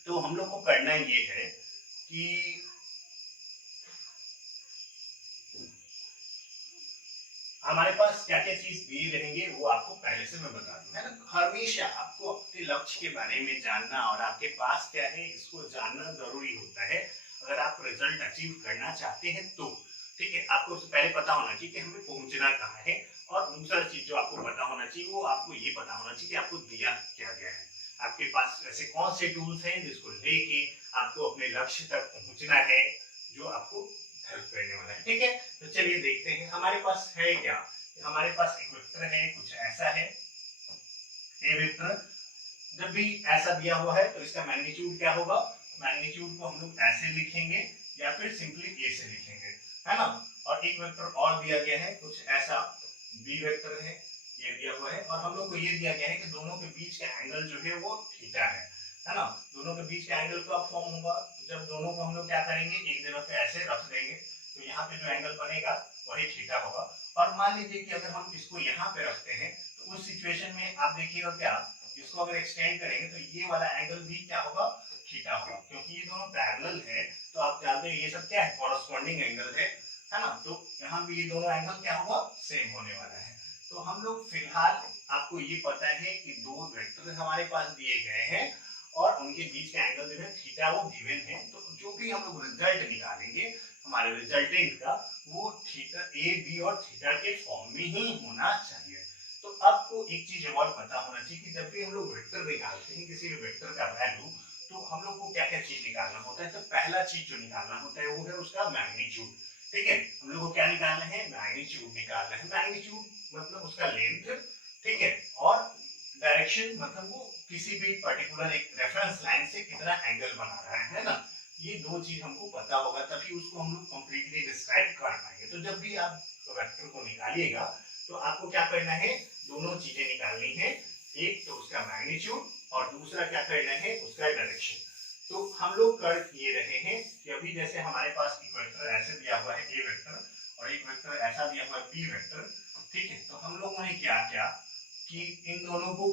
तो हम लोग को करना ये है कि हमारे पास क्या क्या चीज दिए रहेंगे वो आपको पहले से मैं बता दूं, है ना। हमेशा आपको अपने लक्ष्य के बारे में जानना और आपके पास क्या है इसको जानना जरूरी होता है अगर आप रिजल्ट अचीव करना चाहते हैं तो, ठीक है। आपको उससे पहले पता होना चाहिए कि हमें पहुंचना कहाँ है, और दूसरा चीज जो आपको पता होना चाहिए वो आपको ये पता होना चाहिए कि आपको दिया क्या गया है, आपके पास ऐसे कौन से टूल्स हैं जिसको लेके आपको अपने लक्ष्य तक पहुंचना है जो आपको हेल्प करने वाला है, ठीक है। तो चलिए देखते हैं हमारे पास है क्या। हमारे पास एक वेक्टर है, कुछ ऐसा है ए वेक्टर। जब भी ऐसा दिया हुआ है तो इसका मैग्नीट्यूड क्या होगा, मैग्नीट्यूड को हम लोग ऐसे लिखेंगे या फिर सिंपली ए से लिखेंगे, है ना। और एक वेक्टर और दिया गया है कुछ ऐसा बी वेक्टर है, ये दिया हुआ है, और हम लोग को ये दिया गया है कि दोनों के बीच का एंगल जो है वो थीटा है ना। दोनों के बीच का एंगल कब फॉर्म होगा, जब दोनों को हम लोग क्या करेंगे एक जगह पे ऐसे रख देंगे तो यहाँ पे जो एंगल बनेगा वही थीटा होगा। और मान लीजिए कि अगर हम इसको यहाँ पे रखते हैं तो उस सिचुएशन में आप देखिएगा क्या, इसको अगर एक्सटेंड करेंगे तो ये वाला एंगल भी क्या होगा, थीटा होगा, क्योंकि ये दोनों पैरेलल है। तो आप जानते हैं ये सब क्या है, कॉरस्पॉन्डिंग एंगल है ना। तो यहाँ भी ये दोनों एंगल क्या होगा, सेम होने वाला है। तो हम लोग फिलहाल आपको ये पता है कि दो वेक्टर हमारे पास दिए गए हैं और उनके बीच का एंगल जो है थीटा वो गिवन है। तो जो भी हम लोग रिजल्ट निकालेंगे हमारे रिजल्टेंट का, वो थीटा ए बी और थीटा के फॉर्म में ही होना चाहिए। तो आपको एक चीज और पता होना चाहिए कि जब भी हम लोग वेक्टर निकालते हैं किसी भी वेक्टर का वैल्यू, तो हम लोग को क्या क्या चीज निकालना होता है। तो पहला चीज जो निकालना होता है वो है उसका मैग्नीट्यूड। ठीक है, हम लोग को क्या निकालना है, मैग्नीट्यूड निकालना है। मैग्नीट्यूड मतलब उसका लेंथ, ठीक है, और डायरेक्शन मतलब वो किसी भी पर्टिकुलर एक रेफरेंस लाइन से कितना एंगल बना रहा है ना। ये दो चीज हमको पता होगा तभी उसको हम लोग कंप्लीटली डिस्क्राइब कर पाएंगे। तो जब भी आप वेक्टर को निकालिएगा तो आपको क्या करना है, दोनों चीजें निकालनी है, एक तो उसका मैग्नीट्यूड और दूसरा क्या करना है, उसका डायरेक्शन। तो हम लोग कर ये रहे हैं कि अभी जैसे हमारे पास एक वेक्टर ऐसे दिया हुआ है ए वेक्टर और एक वेक्टर ऐसा दिया हुआ है बी वेक्टर। ठीक है, तो हम लोगों ने क्या किया कि इन दोनों को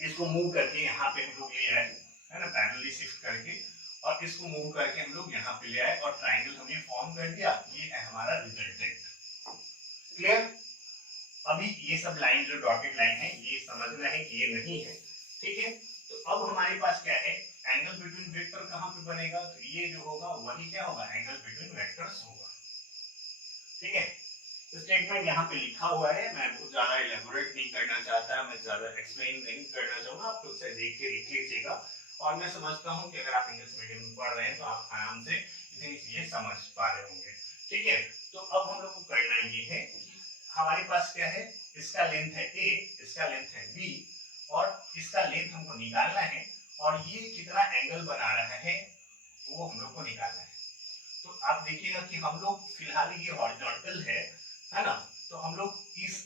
इसको मूव करके यहाँ पे हम लोग ले आए, है ना, पैरेलली शिफ्ट करके, और इसको मूव करके हम लोग यहाँ पे ले आए और ट्राइंगल हमने फॉर्म कर दिया। ये है हमारा रिजल्टेंट। क्लियर? अभी ये सब लाइन जो डॉटेड लाइन है ये समझना है कि ये नहीं है। ठीक है, तो अब हमारे पास क्या है, एंगल बिटवीन वेक्टर कहाँ पे बनेगा, तो ये जो होगा वही क्या होगा, एंगल बिटवीन वेक्टर्स होगा। ठीक है, स्टेटमेंट यहाँ पे लिखा हुआ है, मैं बहुत ज्यादा इलेबोरेट नहीं करना चाहता, मैं ज्यादा एक्सप्लेन नहीं करना चाहूंगा, आप खुद से देख के लिख लीजिएगा। और मैं समझता हूँ कि अगर आप इंग्लिश मीडियम में पढ़ रहे हैं तो आप आराम से इतनी चीजें समझ पा रहे होंगे। ठीक है, तो अब हम लोग को करना ये है, हमारे पास क्या है, इसका लेंथ है a, इसका लेंथ है b, और इसका लेंथ हमको निकालना है, और ये कितना एंगल बना रहा है वो हम लोग को निकालना है। तो आप देखिएगा कि हम लोग फिलहाल ये हॉरिजॉन्टल है ना, तो हम लोग इस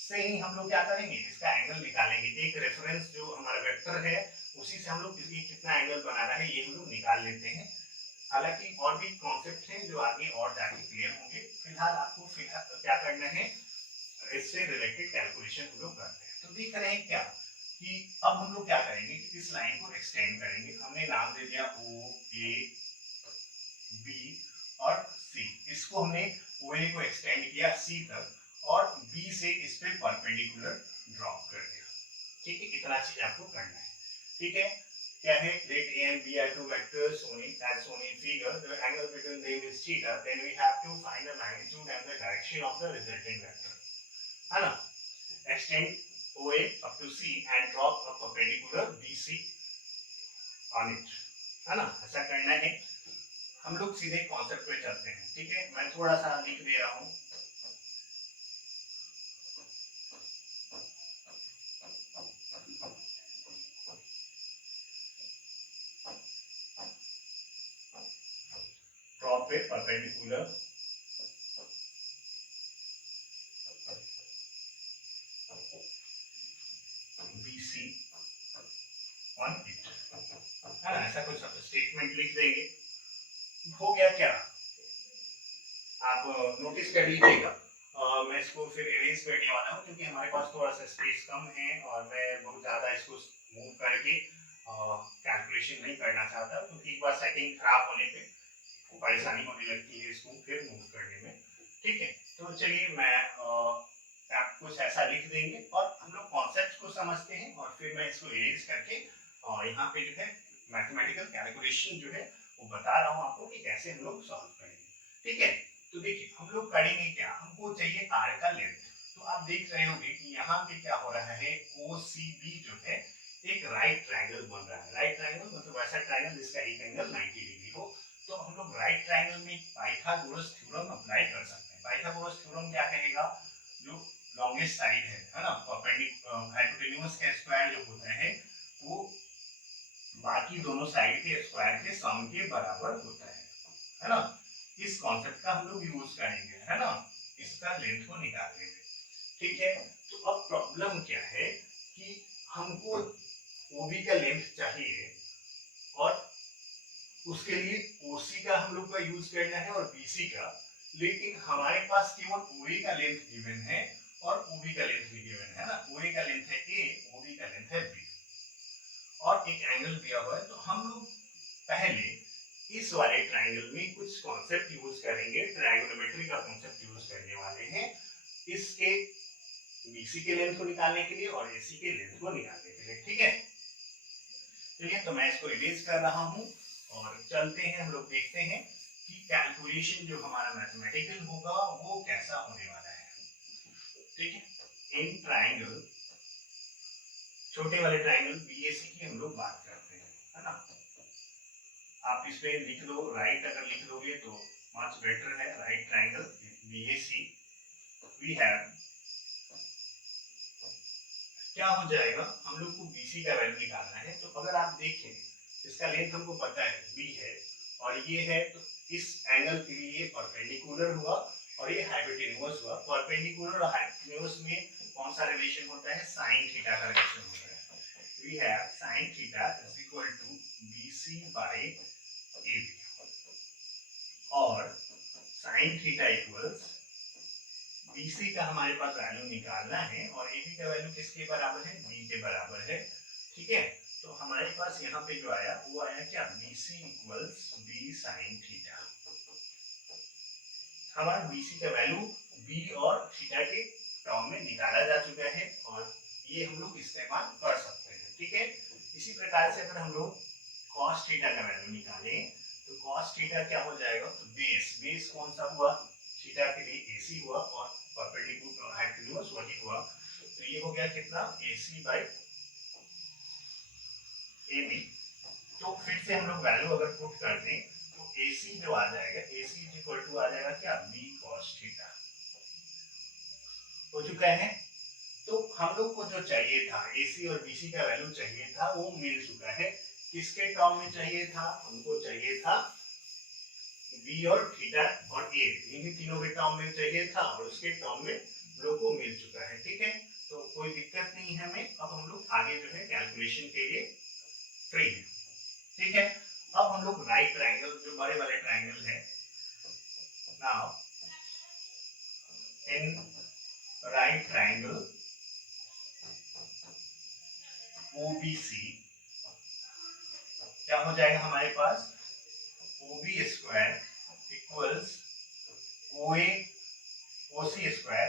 से ही हम लोग क्या करेंगे, इसका एंगल निकालेंगे। एक रेफरेंस जो हमारा वेक्टर है उसी से हम लोग ये कितना एंगल बना रहा है ये हम लोग निकाल लेते हैं। हालांकि और भी कॉन्सेप्ट हैं जो आगे और जाके क्लियर होंगे, फिलहाल आपको फिलहाल क्या करना है, इससे रिलेटेड कैलकुलेशन हम लोग करते हैं। तो देख रहे हैं क्या कि अब हम लोग क्या करेंगे कि इस लाइन को एक्सटेंड करेंगे। हमने नाम दे दिया ओ ए बी और सी, इसको हमने ओ ए को एक्सटेंड किया सी तक और बी से इस पे परपेंडिकुलर ड्रॉप कर दिया। ठीक है, इतना चीज आपको करना है। ठीक है, क्या है, let a and b are two vectors shown as shown in figure, the angle between them is theta, then we have to find the magnitude and the direction of the resulting vector, है ना। extend OA up to C and drop a perpendicular BC on it, है ना, ऐसा करना है। हम लोग सीधे कॉन्सेप्ट पे चलते हैं। ठीक है, मैं थोड़ा सा लिख दे रहा हूँ। ड्रॉप पे परपेंडिकुलर BC on it, है ना, ऐसा कुछ स्टेटमेंट लिख देंगे। हो गया क्या, आप नोटिस कर लीजिएगा। मैं इसको फिर इरेज करने वाला हूँ क्योंकि हमारे पास थोड़ा सा स्पेस कम है और मैं बहुत ज़्यादा इसको मूव करके कैलकुलेशन नहीं करना चाहता, क्योंकि एक बार सेटिंग खराब होने पे परेशानी होने लगती है इसको फिर मूव करने में। ठीक है, तो चलिए मैं आप कुछ ऐसा लिख देंगे और हम लोग कॉन्सेप्ट को समझते हैं और फिर मैं इसको इरेज करके यहाँ पे जो है मैथमेटिकल कैलकुलेशन जो है वो बता रहा हूँ आपको कि कैसे हम लोग सॉल्व करेंगे। ठीक है, तो देखिए हम लोग करेंगे क्या, हमको चाहिए आर का लेंथ। तो आप देख रहे होंगे कि यहाँ पे क्या हो रहा है, OCB जो है एक राइट ट्रायंगल बन रहा है। राइट ट्रायंगल मतलब ऐसा ट्रायंगल जिसका एक एंगल 90 डिग्री हो। तो हम लोग राइट ट्रायंगल में पाइथागोरस थ्योरम अप्लाई कर सकते हैं। पाइथागोरस थ्योरम क्या कहेगा, जो लॉन्गेस्ट साइड है ना, हाइपोटेन्यूज का स्क्वायर जो होता है वो बाकी दोनों साइड के स्क्वायर के सम के बराबर होता है ना। इस कॉन्सेप्ट का हम लोग यूज करेंगे, है ना, इसका लेंथ को निकालने में। ठीक है, तो अब प्रॉब्लम क्या है कि हमको OB का लेंथ चाहिए और उसके लिए OC का हम लोग का यूज करना है और BC का, लेकिन हमारे पास केवल OA का लेंथ गिवन है और OB का लेंथ भी गिवन है ना। OA का लेंथ है A, OB का लेंथ है B और एक एंगल दिया हुआ है। तो हम लोग पहले इस वाले ट्रायंगल में कुछ कॉन्सेप्ट यूज करेंगे, ट्रायंगोनोमेट्री का कॉन्सेप्ट यूज करने वाले हैं इसके BC के लेंथ को निकालने के लिए और AC के लेंथ को निकालने के लिए। ठीक है, चलिए तो मैं इसको इरेज कर रहा हूं और चलते हैं, हम लोग देखते हैं कि कैलकुलेशन जो हमारा मैथमेटिकल होगा वो कैसा होने वाला है। ठीक है, इन ट्राइंगल, छोटे वाले ट्राइंगल बीएसी की हम लोग बात करते हैं, है ना। आप इसमें लिख लो, राइट अगर लिख लोगे तो मच बेटर है। Right triangle BAC we have, क्या हो जाएगा, हम लोग को बीसी का वैल्यू निकालना है। तो अगर आप देखें इसका लेंथ हमको पता है बी है और ये है, तो इस एंगल के लिए परपेंडिकुलर हुआ और ये हाइपोटेन्यूज हुआ। परपेंडिकुलर और हाइपोटेन्यूज में कौन सा रिलेशन होता है, साइन थीटा का रिलेशन होता है। We have sine theta is equal to BC by AB और साइन थीटा इक्वल्स BC का हमारे पास वैल्यू निकालना है और AB का वैल्यू किसके बराबर है, B के बराबर है। ठीक है, तो हमारे पास यहाँ पे जो आया वो आया क्या, BC equals B sin theta. हमारा BC का वैल्यू B और थीटा के टर्म में निकाला जा चुका है और ये हम लोग इस्तेमाल कर सकते हैं। ठीक है, इसी प्रकार से अगर हम लोग cos थीटा का वैल्यू निकालें तो cos थीटा क्या हो जाएगा, तो बेस कौन सा हुआ, थीटा के लिए AC हुआ और परपेंडिकुलर हाइपोटेन्यूज वही हुआ। तो ये हो गया कितना, AC बाय AB। तो फिर से हम लोग वैल्यू अगर पुट कर दें तो AC जो आ जाएगा, AC इज इक्वल टू आ जाएगा क्या, B cos थीटा। हो चुका है। तो हम लोग को जो चाहिए था, AC और BC का वैल्यू चाहिए था, वो मिल चुका है। किसके टर्म में चाहिए था, हमको चाहिए था बी और थीटा और ए, इन्हीं तीनों के टर्म में चाहिए था और उसके टर्म में लोग को मिल चुका है। ठीक है, तो कोई दिक्कत नहीं है हमें। अब हम लोग आगे जो है कैलकुलेशन के लिए फ्री है। ठीक है, अब हम लोग राइट ट्राइंगल, जो बड़े वाले ट्राइंगल है, now in right triangle OBC क्या हो जाएगा हमारे पास, OB square equals OA OC square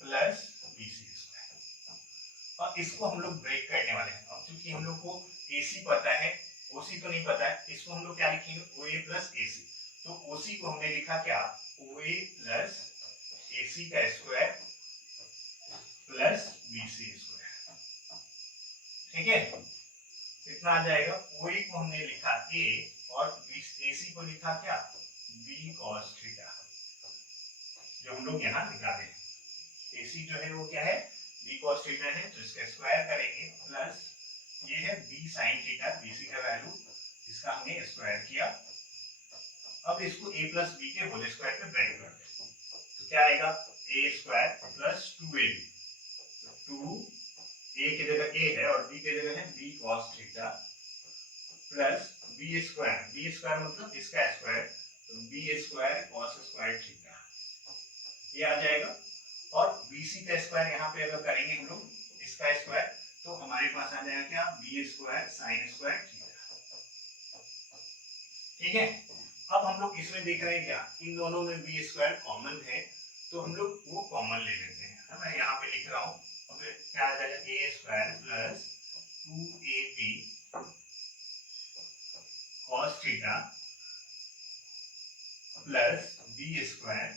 plus BC square. और इसको हम लोग ब्रेक करने वाले हैं। अब क्योंकि हम लोग को AC पता है, OC तो नहीं पता है, इसको हम लोग क्या लिखेंगे, OA प्लस AC। तो OC को हमने लिखा क्या, OA प्लस AC का स्क्वायर प्लस BC स्क्वायर। ठीक है, कितना आ जाएगा, OA को हमने लिखा A और AC को लिखा क्या, B cos थीटा, जो हम लोग यहाँ निकाले। AC जो है वो क्या है, B cos थीटा है, तो इसका स्क्वायर करेंगे प्लस ये है B sin थीटा, BC का वैल्यू, इसका हमने स्क्वायर किया। अब इसको A प्लस B के होल स्क्वायर पे ब्रेक कर दें तो क्या आएगा, A square plus 2AB, 2 A की जगह A है और B की जगह है B cos theta plus B square मतलब इसका स्क्वायर, तो B square cos square theta, ये आ जाएगा। और BC का स्क्वायर यहाँ पे अगर करेंगे हम लोग इसका स्क्वायर, तो हमारे पास आ जाएगा क्या, B square sin square theta. ठीक है, अब हम लोग इसमें देख रहे हैं क्या, इन दोनों में B स्क्वायर कॉमन है, तो हम लोग वो कॉमन ले लेते हैं। मैं यहाँ पे लिख रहा हूँ, क्या आ जाएगा, A square plus 2AB cos theta plus B square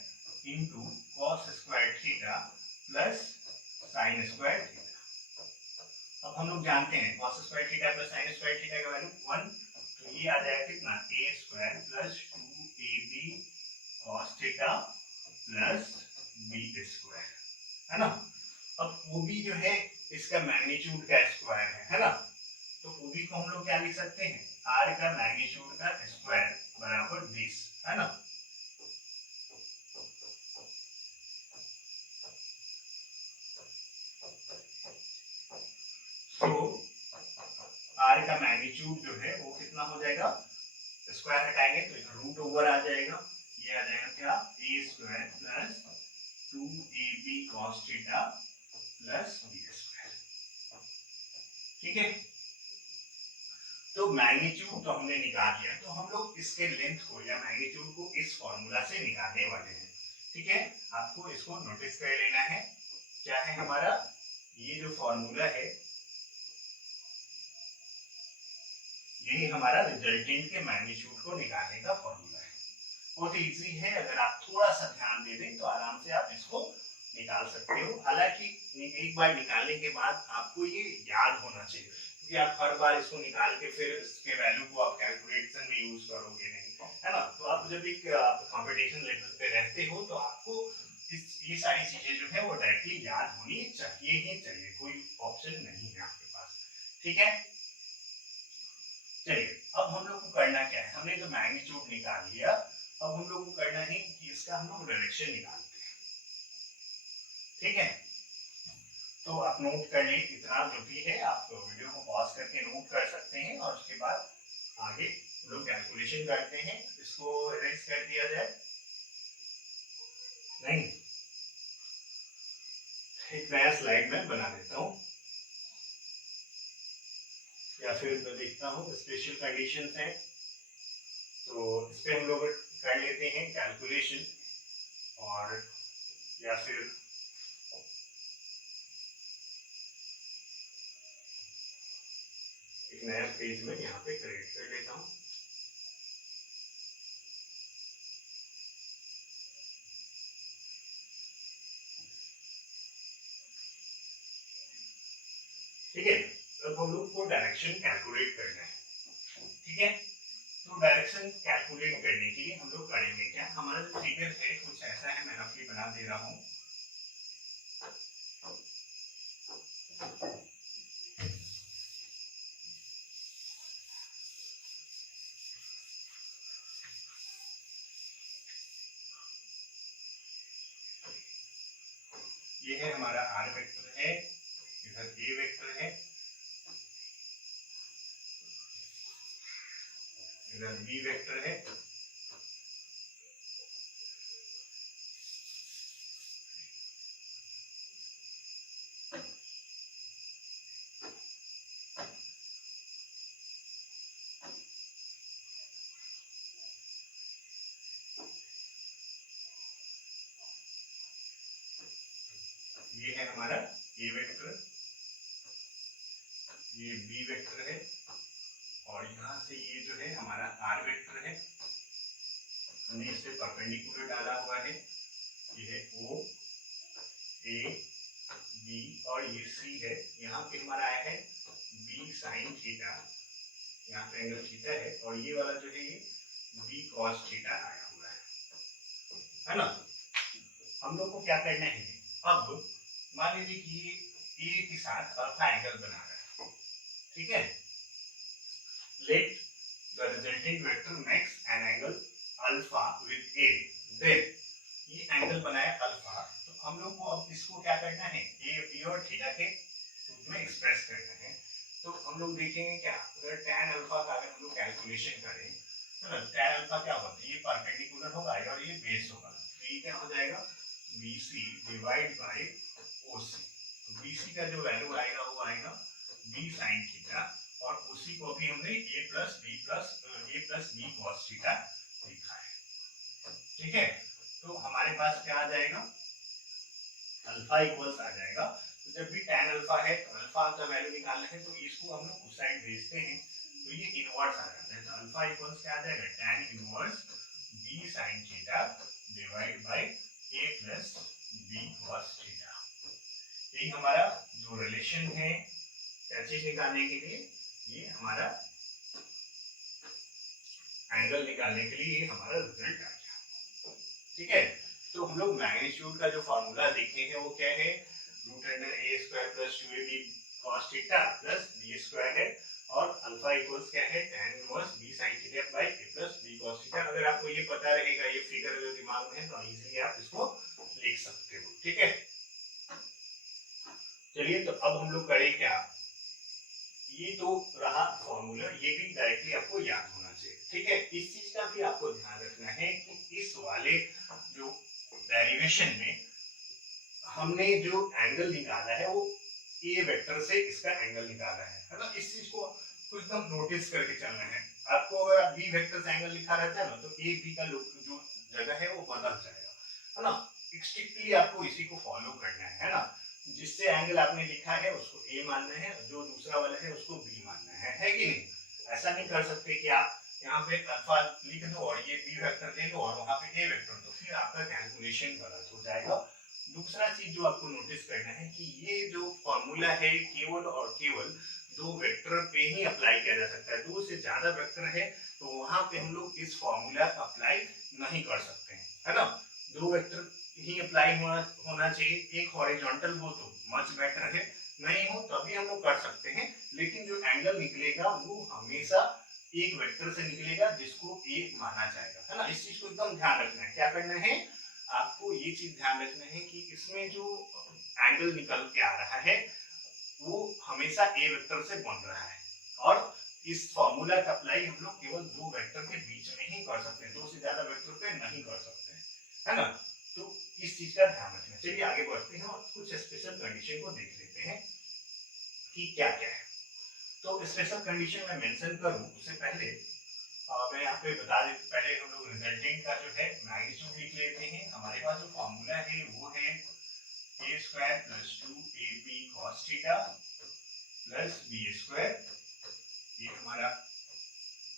into cos square theta plus sin square theta. अब हम लोग जानते हैं cos square theta plus sin square theta का वैल्यू 1, तो ये आ जाएगा कितना, A square plus 2AB cos theta plus B square, है ना। अब OB जो है इसका मैग्नीट्यूड का स्क्वायर है ना, तो OB को हम लोग क्या लिख सकते हैं, R का मैग्नीट्यूड का स्क्वायर बराबर 20, है ना। तो R का मैग्नीट्यूड जो है वो कितना हो जाएगा, स्क्वायर हटाएंगे तो रूट ओवर आ जाएगा, ये आ जाएगा क्या, A square plus 2AB cos theta plus B square. ठीक है, तो मैग्नीट्यूड तो हमने निकाल लिया, तो हम लोग इसके लेंथ को या मैग्नीट्यूड को इस फॉर्मूला से निकालने वाले हैं। ठीक है, आपको इसको नोटिस कर लेना है, क्या है हमारा ये जो फॉर्मूला है, यही हमारा रिजल्टेंट के मैग्नीट्यूड को निकालने का फॉर्मूला है। बहुत इजी है, अगर आप थोड़ा सा ध्यान दे दें तो आराम से आप इसको निकाल सकते हो। हालांकि एक बार निकालने के बाद आपको ये याद होना चाहिए, क्योंकि आप हर बार इसको निकाल के फिर इसके वैल्यू को आप कैलकुलेशन में यूज करोगे नहीं, है ना। तो आप जब एक कंपटीशन लेवल पे रहते हो तो आपको ये सारी चीजें जो है वो डायरेक्टली याद होनी चाहिए ही चाहिए, कोई ऑप्शन नहीं है आपके पास। ठीक है, चलिए अब हम लोग को करना क्या है, हमने तो मैग्नीट्यूड निकाल लिया, अब हम लोग को करना है कि इसका हम लोग डायरेक्शन निकालते हैं। ठीक है, तो आप नोट कर लें, इतना जो भी है आप वीडियो को पॉज करके नोट कर सकते हैं और उसके बाद आगे लोग कैलकुलेशन करते हैं। इसको इरेज कर दिया जाए, नहीं एक नया स्लाइड में बना देता हूं, या फिर मैं देखता हूं स्पेशल कंडीशंस हैं तो इस पे हम लोग कर लेते हैं कैलकुलेशन, और या फिर एक नया पेज में यहाँ पे क्रिएट कर लेता हूँ। ठीक है, अब हम लोग को डायरेक्शन कैलकुलेट करना है। ठीक है, तो डायरेक्शन कैलकुलेट करने के लिए हम लोग करेंगे क्या, हमारा जो फिगर है कुछ ऐसा है, मैं रफली बना दे रहा हूँ। ये है हमारा आर वेक्टर है, इधर ए वेक्टर है, इधर बी वेक्टर है, ये है हमारा ए वेक्टर, ये बी वेक्टर है, और यहाँ से ये जो है हमारा आर वेक्टर है, हमने इस पे परपेंडिकुलर डाला हुआ है, ये है ओ ए बी और ये सी है, यहाँ पे हमारा आया है बी साइन थीटा, यहाँ पे एंगल थीटा है, और ये वाला जो है ये बी कॉस थीटा आया हुआ है ना। हम लोग को क्या करना है, अब मान लीजिए कि ये ए के साथ अल्फा एंगल बना रहा है, ठीक है, let the resulting vector makes an angle alpha with A, then ये एंगल बनाया अल्फा, तो हम लोग को अब इसको क्या करना है, ए बी और थीटा के रूप में एक्सप्रेस करना है। तो हम लोग देखेंगे क्या, अगर tan अल्फा का अगर हम लोग कैलकुलेशन करें तो ना tan अल्फा क्या होगा, ये परपेंडिकुलर होगा और ये बेस होगा, तो ये क्या हो जाएगा BC डिवाइड बाय OC, तो BC का जो वैल्यू आएगा वो आएगा b sin थीटा, और उसी को भी हमने a plus b cos theta लिखा है। ठीक है, तो हमारे पास क्या आ जाएगा, अल्फा इक्वल्स आ जाएगा, तो जब भी tan अल्फा है तो अल्फा का वैल्यू निकालना है, तो इसको हम लोग उस साइड भेजते हैं तो ये इनवर्स आ जाता है, तो अल्फा इक्वल्स क्या आ जाएगा, tan inverse b sin theta divide by a plus b cos theta. यही हमारा जो रिलेशन है क्या चीज निकालने के लिए, ये हमारा एंगल निकालने के लिए ये हमारा रिजल्ट आ गया। ठीक है, तो हम लोग मैग्नीट्यूड का जो फॉर्मूला देखे हैं वो क्या है, root under a square plus 2ab cos theta plus b square है, और अल्फा इक्वल्स क्या है, tan inverse b sin theta by a plus b cos theta. अगर आपको ये पता रहेगा, ये फिगर अगर दिमाग में है तो इजीली आप इसको लिख सकते हो। ठीक है, चलिए तो अब हम लोग करें क्या, ये तो रहा फॉर्मूला, ये भी डायरेक्टली आपको याद होना चाहिए। ठीक है, इस चीज का भी आपको ध्यान रखना है कि इस वाले जो डेरिवेशन में हमने जो एंगल निकाला है वो ए वेक्टर से इसका एंगल निकाला है ना, इस चीज को एकदम नोटिस करके चलना है। आपको अगर आप बी वेक्टर से एंगल लिखा रहता है ना, तो ए बी का जो जगह है वो बदल जाएगा, है ना। स्ट्रिक्टली आपको इसी को फॉलो करना है ना, जिससे एंगल आपने लिखा है उसको ए मानना है, जो दूसरा वाला है उसको बी मानना है कि नहीं। ऐसा नहीं कर सकते कि आप यहाँ पे अल्फा लिख दो और ये बी वेक्टर ले लो और वहां पे ए वेक्टर, तो फिर आपका कैलकुलेशन गलत हो जाएगा। दूसरा चीज जो आपको नोटिस करना है कि ये जो फॉर्मूला है केवल और केवल दो वेक्टर पे ही अप्लाई किया जा सकता है। दो से ज्यादा वेक्टर है तो वहां पे हम लोग इस फॉर्मूला अप्लाई नहीं कर सकते हैं, है ना। दो वेक्टर ही अप्लाई होना चाहिए, एक हॉरिजॉन्टल हो तो मच बेटर है, नहीं हो तभी हम लोग कर सकते हैं, लेकिन जो एंगल निकलेगा वो हमेशा एक वेक्टर से निकलेगा जिसको एक माना जाएगा, है ना। इस चीज को एकदम ध्यान रखना है। क्या करना है आपको, ये चीज ध्यान रखना है कि इसमें जो एंगल निकल के आ रहा है वो हमेशा ए वेक्टर से बन रहा है, और इस फॉर्मूला का अप्लाई हम लोग केवल दो वेक्टर के बीच में ही कर सकते हैं, दो से ज्यादा वेक्टर पे नहीं कर सकते हैं, है ना। तो इस चीज का ध्यान रखना। चलिए आगे बढ़ते हैं और कुछ स्पेशल कंडीशन को देख लेते हैं कि क्या क्या है। तो स्पेशल कंडीशन मैं मेंशन करूं उससे पहले मैं यहाँ पे बता दें, पहले हम लोग रिजल्टेंट का जो है मैग्नीट्यूड लिख लेते हैं। हमारे पास जो फॉर्मूला है वो है a square plus 2ab cos theta plus b square, ये हमारा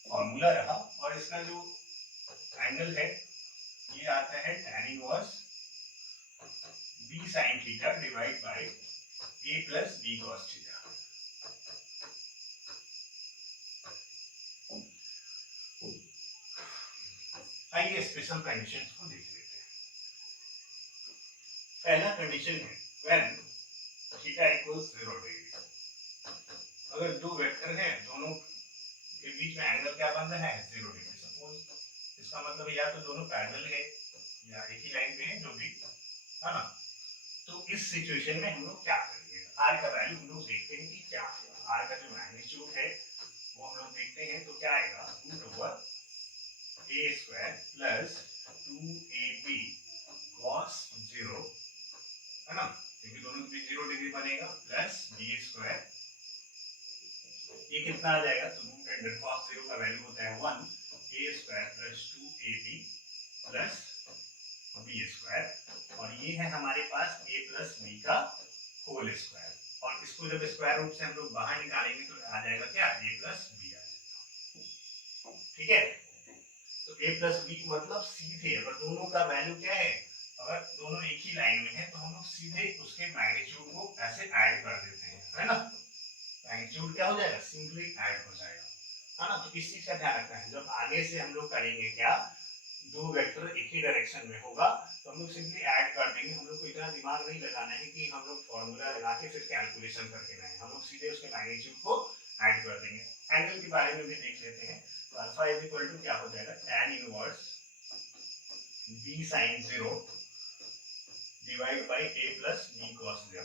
फॉर्मूला रहा। और इसका जो एंगल है ये आता है tan inverse b sin theta divide by a plus b cos theta. आइए स्पेशल कंडीशंस को देख लेते हैं। पहला कंडीशन है व्हेन थीटा इक्वल्स 0 डिग्री। अगर दो वेक्टर हैं दोनों के बीच में एंगल क्या बन रहा है 0 डिग्री। सपोज इसका मतलब या तो दोनों पैरेलल है या एक ही लाइन पे है, जो भी, है ना। तो इस सिचुएशन में हम लोग क्या करेंगे, आर का वैल्यू हम लोग देखते हैं कि क्या आएगा। आर का जो मैग्नीट्यूड है वो हम लोग देखते हैं, तो क्या आएगा root over a square plus 2ab cos 0, है ना, क्योंकि दोनों भी 0 डिग्री बनेगा, प्लस b स्क्वायर, ये कितना आ जाएगा तो रूट अंडर cos 0 का वैल्यू होता है 1, a square plus 2ab plus b square, और ये है हमारे पास a प्लस b का होल स्क्वायर, और इसको जब स्क्वायर रूट से हम लोग बाहर निकालेंगे तो आ जाएगा क्या a प्लस b आ जाएगा, ठीक है। तो a प्लस बी मतलब सीधे अगर दोनों का वैल्यू क्या है, अगर दोनों एक ही लाइन में है तो हम लोग सीधे उसके मैग्नीट्यूड को ऐसे ऐड कर देते हैं, है ना। मैग्नीट्यूड क्या हो जाएगा, सिंपली ऐड हो जाएगा, है ना। तो इस चीज का ध्यान रखना है। जब आगे से हम लोग करेंगे क्या, दो वेक्टर एक ही डायरेक्शन में होगा तो हम लोग सिंपली ऐड कर देंगे। हम लोग को इतना दिमाग नहीं लगाना है कि हम लोग फॉर्मूला लगा के फिर कैलकुलेशन करके लाएंगे, हम लोग सीधे उसके मैग्नीट्यूड को ऐड कर देंगे। एंगल के बारे में भी देख लेते हैं। अल्फा इज इक्वल टू क्या हो जाएगा tan inverse b sin 0 divide by a plus b cos 0।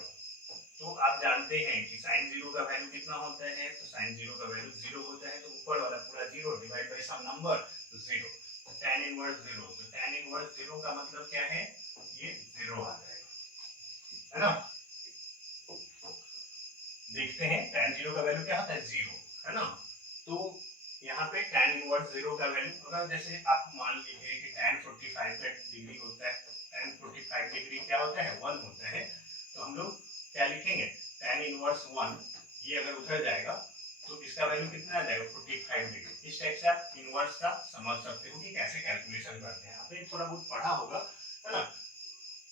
तो आप जानते हैं कि sin 0 का वैल्यू कितना होता है, तो sin 0 का वैल्यू 0 होता है, तो ऊपर वाला पूरा 0 डिवाइड बाय सम नंबर तो 0, तो tan इनवर्स 0, तो tan इनवर्स 0 का मतलब क्या है, ये 0 आ जाएगा, है ना। देखते हैं tan 0 का वैल्यू क्या होता है 0, है ना। तो यहाँ पे tan इनवर्स 0 का वैल्यू, अगर जैसे आप मान लीजिए कि tan 45 का डिग्री होता है, tan 45 डिग्री क्या होता है 1 होता है, तो हम लोग क्या लिखेंगे tan इनवर्स 1, ये अगर उधर जाएगा तो इसका वैल्यू कितना आ जाएगा 45 डिग्री। इस टाइप से आप इनवर्स का समझ सकते हो कि कैसे कैलकुलेशन करते हैं, आपने थोड़ा बहुत पढ़ा होगा, है ना।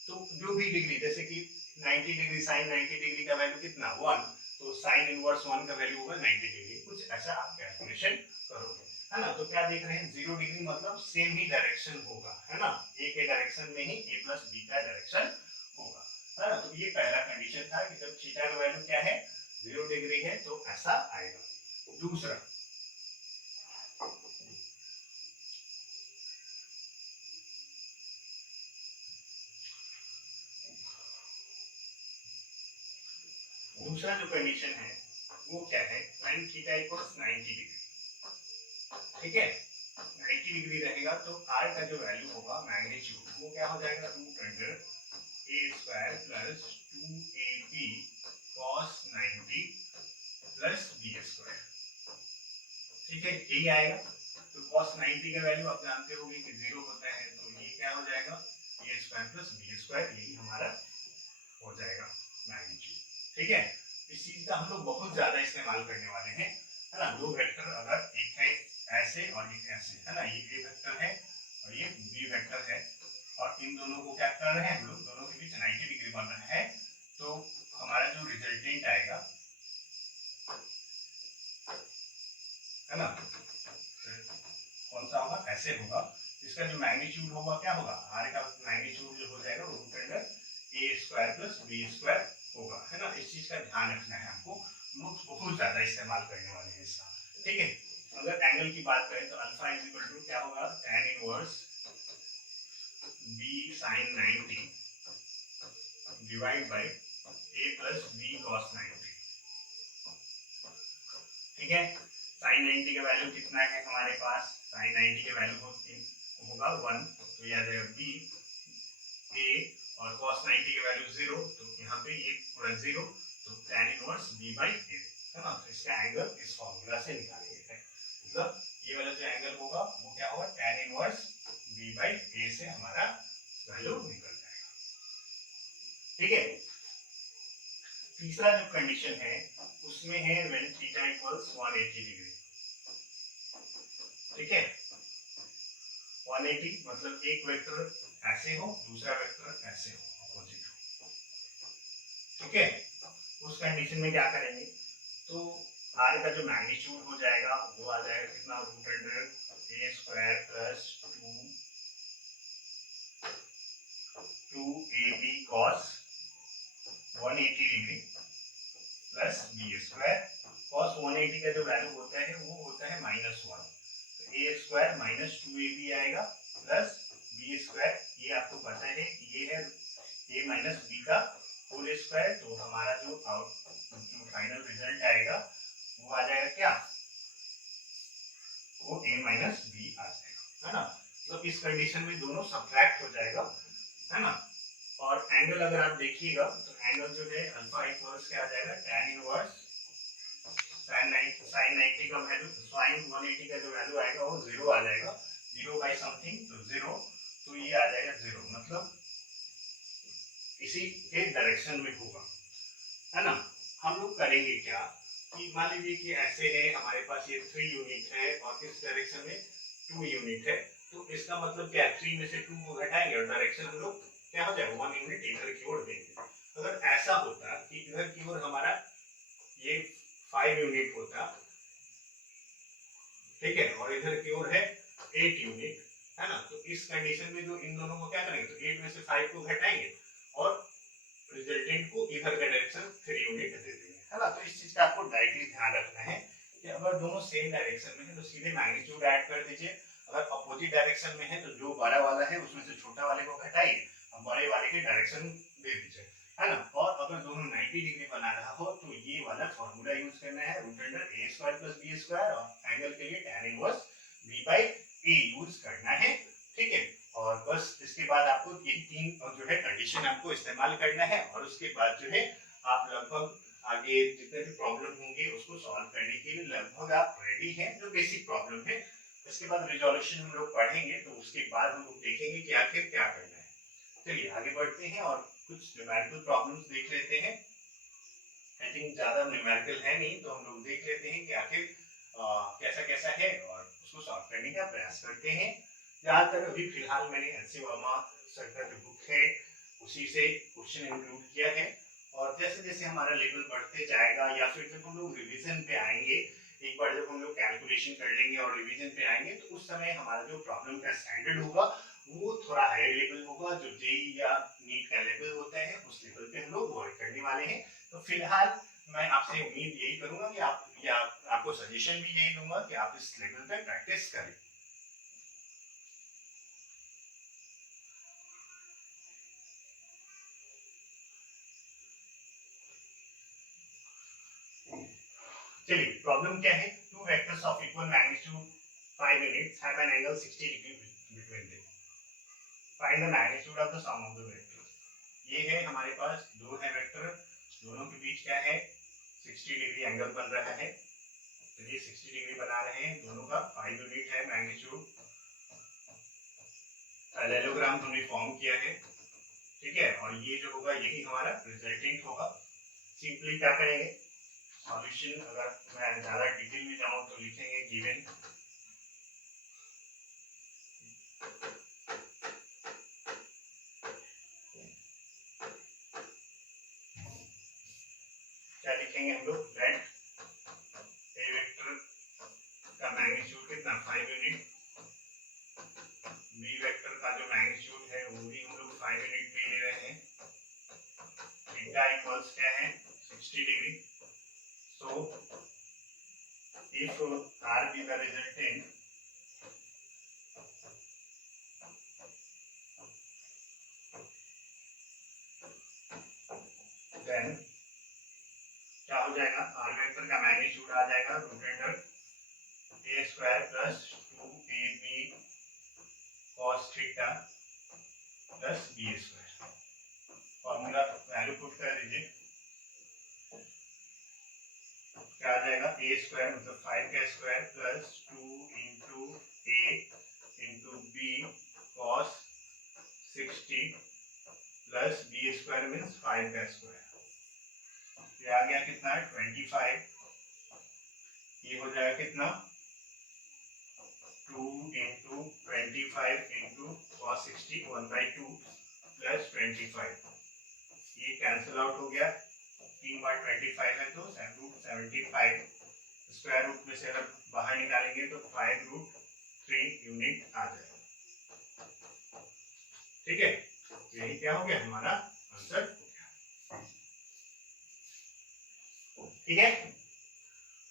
तो जो भी डिग्री, जैसे कि 90 डिग्री sin 90 डिग्री का वैल्यू कितना 1, तो sin इनवर्स 1 का वैल्यू होगा 90 डिग्री, कुछ ऐसा आप कैलकुलेशन करोगे, है ना। तो क्या देख रहे हैं 0 डिग्री मतलब सेम ही डायरेक्शन होगा, है ना, ए के डायरेक्शन में ही a प्लस b का डायरेक्शन होगा, है ना। तो ये पहला कंडीशन था कि जब थीटा का वैल्यू क्या है 0 डिग्री है तो ऐसा आएगा। दूसरा जो कंडीशन है वो क्या है, sin थीटा इक्वल्स 90 डिग्री, ठीक है। 90 डिग्री रहेगा तो r का जो वैल्यू होगा मैग्नीट्यूड वो क्या हो जाएगा root under a square plus 2ab cos 90 plus b square, ठीक है, यही आएगा। तो cos 90 का वैल्यू आप जानते होंगे कि 0 होता है, तो ये क्या हो जाएगा a square plus b square, यही हमारा हो जाएगा मैग्नीट्यूड, ठीक है। इस चीज का हम लोग बहुत ज्यादा इस्तेमाल करने वाले हैं, है ना। दो वेक्टर अगर एक है ऐसे और एक ऐसे, है ना, ये ए वेक्टर है और ये बी वेक्टर है, और इन दोनों को क्या कर रहे हैं हम लोग, दोनों के बीच 90 डिग्री बन रहा है, तो हमारा जो रिजल्टेंट आएगा, है ना, कौन सा होगा, ऐसे होगा। इसका जो मैग्नीट्यूड होगा क्या होगा, आर का मैग्नीट्यूड जो हो जाएगा वो root under a square plus b square होगा, है ना। इस चीज का ध्यान रखना है आपको, लोग बहुत ज्यादा इस्तेमाल करने वाले हैं इसका, ठीक है। अगर एंगल की बात करें तो अल्फा इज इक्वल टू क्या होगा, tan inverse B sine 90 divide by A plus B cos 90, ठीक है। साइन 90 का वैल्यू कितना है हमारे पास, साइन 90 के वैल्यू होगा 1, तो यह आ जाएगा बी ए, और cos 90 के वैल्यू 0, तो यहाँ पे ये पूरा 0, तो tan inverse b by a, है ना। तो इसका एंगल इस फॉर्मूला से निकालेंगे, मतलब ये वाला जो एंगल होगा वो क्या होगा, tan inverse b by a से हमारा वैल्यू निकल जाएगा, ठीक है। तीसरा जो कंडीशन है उसमें है when थीटा इक्वल्स 180 डिग्री, ठीक है। 180 मतलब एक वेक्टर ऐसे हो, दूसरा वेक्टर ऐसे हो, अपोजिट हो, ठीक है। उस कंडीशन में क्या करेंगे, तो आर का जो मैग्नीट्यूड हो जाएगा वो आ जाएगा कितना, root under a square plus 2ab cos 180 degree plus b square, cos 180 का जो वैल्यू होता है वो होता है -1, तो ए स्क्वायर माइनस 2ab आएगा प्लस बी स्क्वायर, ये आपको पता है ये है ए माइनस बी का होल स्क्वायर, तो हमारा जो फाइनल रिजल्ट आएगा वो आ जाएगा क्या, वो ए माइनस बी आ जाएगा, है ना। तो इस कंडीशन में दोनों सब्ट्रैक्ट हो जाएगा, है ना। और एंगल अगर आप देखिएगा तो एंगल जो है अल्फा इक्वल्स क्या आ जाएगा, tan इनवर्स sin 90 का वैल्यू, sin 180 का जो वैल्यू आएगा वो 0 आ जाएगा, 0 बाई समथिंग, तो 0, तो ये आ जाएगा 0, मतलब इसी के डायरेक्शन में होगा, है ना। हम लोग करेंगे क्या कि मान लीजिए कि ऐसे है हमारे पास ये 3 यूनिट है और इस डायरेक्शन में 2 यूनिट है, तो इसका मतलब क्या, 3 में से 2 को घटाएंगे और डायरेक्शन हम लोग क्या हो जाएगा, 1 यूनिट इधर की ओर देंगे। अगर ऐसा होता कि इधर की ओर हमारा ये 5 यूनिट होता, ठीक है, और इधर की ओर है 8 यूनिट, है ना, तो इस कंडीशन में जो इन दोनों को क्या करेंगे, तो 8 में से 5 को घटाएंगे और रिजल्टेंट को इधर का डायरेक्शन 3 यूनिट दे देंगे, है ना। तो इस चीज का आपको डायरेक्टली ध्यान रखना है कि अगर दोनों सेम डायरेक्शन में है तो सीधे मैग्नीट्यूड ऐड कर दीजिए, अगर अपोजिट डायरेक्शन में है तो जो बड़ा वाला है उसमें से छोटा वाले को घटाइए और बड़े वाले के डायरेक्शन दे दीजिए, है ना। और अगर दोनों 90 डिग्री बना रहा हो तो ये वाला फॉर्मूला यूज करना है, root under a square plus b square, और एंगल के लिए tan inverse b by a use करना है, ठीक है। और बस इसके बाद आपको यही 3 जो है कंडीशन आपको इस्तेमाल करना है, और उसके बाद जो है आप लगभग आगे जितने भी प्रॉब्लम होंगे उसको सॉल्व करने के लिए लगभग आप रेडी हैं, जो बेसिक प्रॉब्लम है। इसके बाद रिजोल्यूशन हम लोग पढ़ेंगे, तो उसके बाद हम लोग देखेंगे कि आखिर क्या करना है। चलिए आगे बढ़ते हैं और कुछ न्यूमेरिकल प्रॉब्लम्स देख लेते हैं। आई थिंक ज्यादा न्यूमेरिकल है नहीं, तो हम लोग देख लेते हैं कि आखिर कैसा कैसा है और उसको सॉल्व करने का प्रयास करते हैं। ज्यादातर अभी फिलहाल मैंने एनसी वर्मा सर का जो बुक है उसी से क्वेश्चन इंक्लूड किया है, और जैसे जैसे हमारा लेवल बढ़ते जाएगा या फिर जब हम लोग रिवीजन पे आएंगे, एक बार जब हम लोग कैलकुलेशन कर लेंगे और रिवीजन पे आएंगे, तो उस समय हमारा जो प्रॉब्लम का स्टैंडर्ड होगा वो थोड़ा हायर लेवल होगा, जो जेई या नीट का लेवल होता है उस लेवल पे हम लोग वर्क करने वाले हैं। तो फिलहाल मैं आपसे उम्मीद यही करूंगा कि आप या आपको सजेशन भी यही दूंगा कि आप इस लेवल पे प्रैक्टिस करें। चलिए प्रॉब्लम क्या है, two vectors of equal magnitude 5 units have an angle 60 degree between them, find the magnitude of the sum of the vectors. ये है हमारे पास दो है वेक्टर, दोनों के बीच क्या है 60 डिग्री एंगल बन रहा है, चलिए 60 डिग्री बना रहे हैं, दोनों का 5 यूनिट है मैग्नीट्यूड, पैरेललोग्राम हमने फॉर्म किया है, ठीक है, और ये जो होगा यही हमारा रिजल्टेंट होगा। सिंपली क्या करेंगे, सॉल्यूशन अगर मैं ज़्यादा डिटेल में जाऊँ तो लिखेंगे गिवन क्या लिखेंगे हम लोग, लेट ए वेक्टर का मैग्नीट्यूड कितना 5 यूनिट, बी वेक्टर का जो मैग्नीट्यूड है वो भी हम लोग 5 यूनिट ले रहे हैं, थीटा इक्वल्स क्या है 60 degree. So if R be the resultant, then क्या हो जाएगा, R वेक्टर का मैग्नीट्यूड आ जाएगा root under a square plus 2ab cos theta plus b square. Formula value put कर दीजिए, क्या आ जाएगा a स्क्वायर मतलब 5 का square plus 2 into a into b cos 60 plus b square means 5 का स्क्वायर, ये आ गया कितना 25, ये हो जाएगा कितना 2 इंटू 25 इंटू cos 60 1/2 प्लस 25, ये कैंसिल आउट हो गया, 3 बार 25 है तो √75, स्क्वायर रूट में से अगर बाहर निकालेंगे तो 5√3 यूनिट आ जाएगा। ठीक है, यही क्या हो गया हमारा आंसर। ठीक है,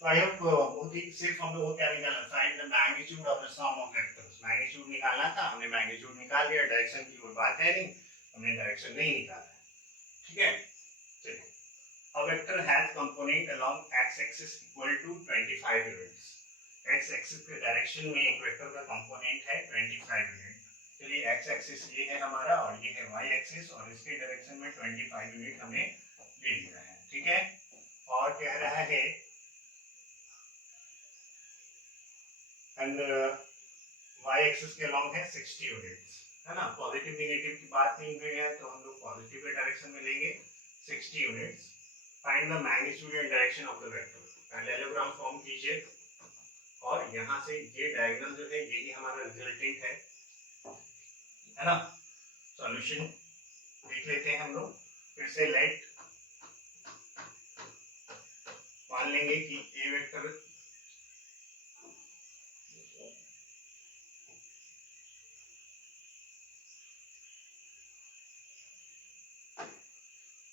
तो आई होप बहुत ही सिर्फ हम लोग क्या निकालना, find the magnitude of the sum of vectors, magnitude निकालना था, हमने मैग्नीट्यूड निकाल लिया, डायरेक्शन की कोई बात है नहीं, हमने डायरेक्शन नहीं निकाला है। ठीक है, चलिए, a vector has component along x axis equal to 25 units, x axis के डायरेक्शन में एक वेक्टर का कंपोनेंट है 25 यूनिट। चलिए x एक्सिस ये है हमारा और ये है y एक्सिस और इसके डायरेक्शन में 25 यूनिट हमने ले लिया है। ठीक है, और कह रहा है एंड y एक्सिस के अलोंग है 60 यूनिट्स, है ना, पॉजिटिव नेगेटिव की बात नहीं हुई है तो हम लोग पॉजिटिव के डायरेक्शन में लेंगे 60 units. Find the magnitude and direction of the vector, parallelogram form कीजिए और यहाँ से ये डायगोनल जो है यही हमारा रिजल्टेंट है ना। सॉल्यूशन देख लेते हैं हम लोग फिर से, लेट मान लेंगे कि ए vector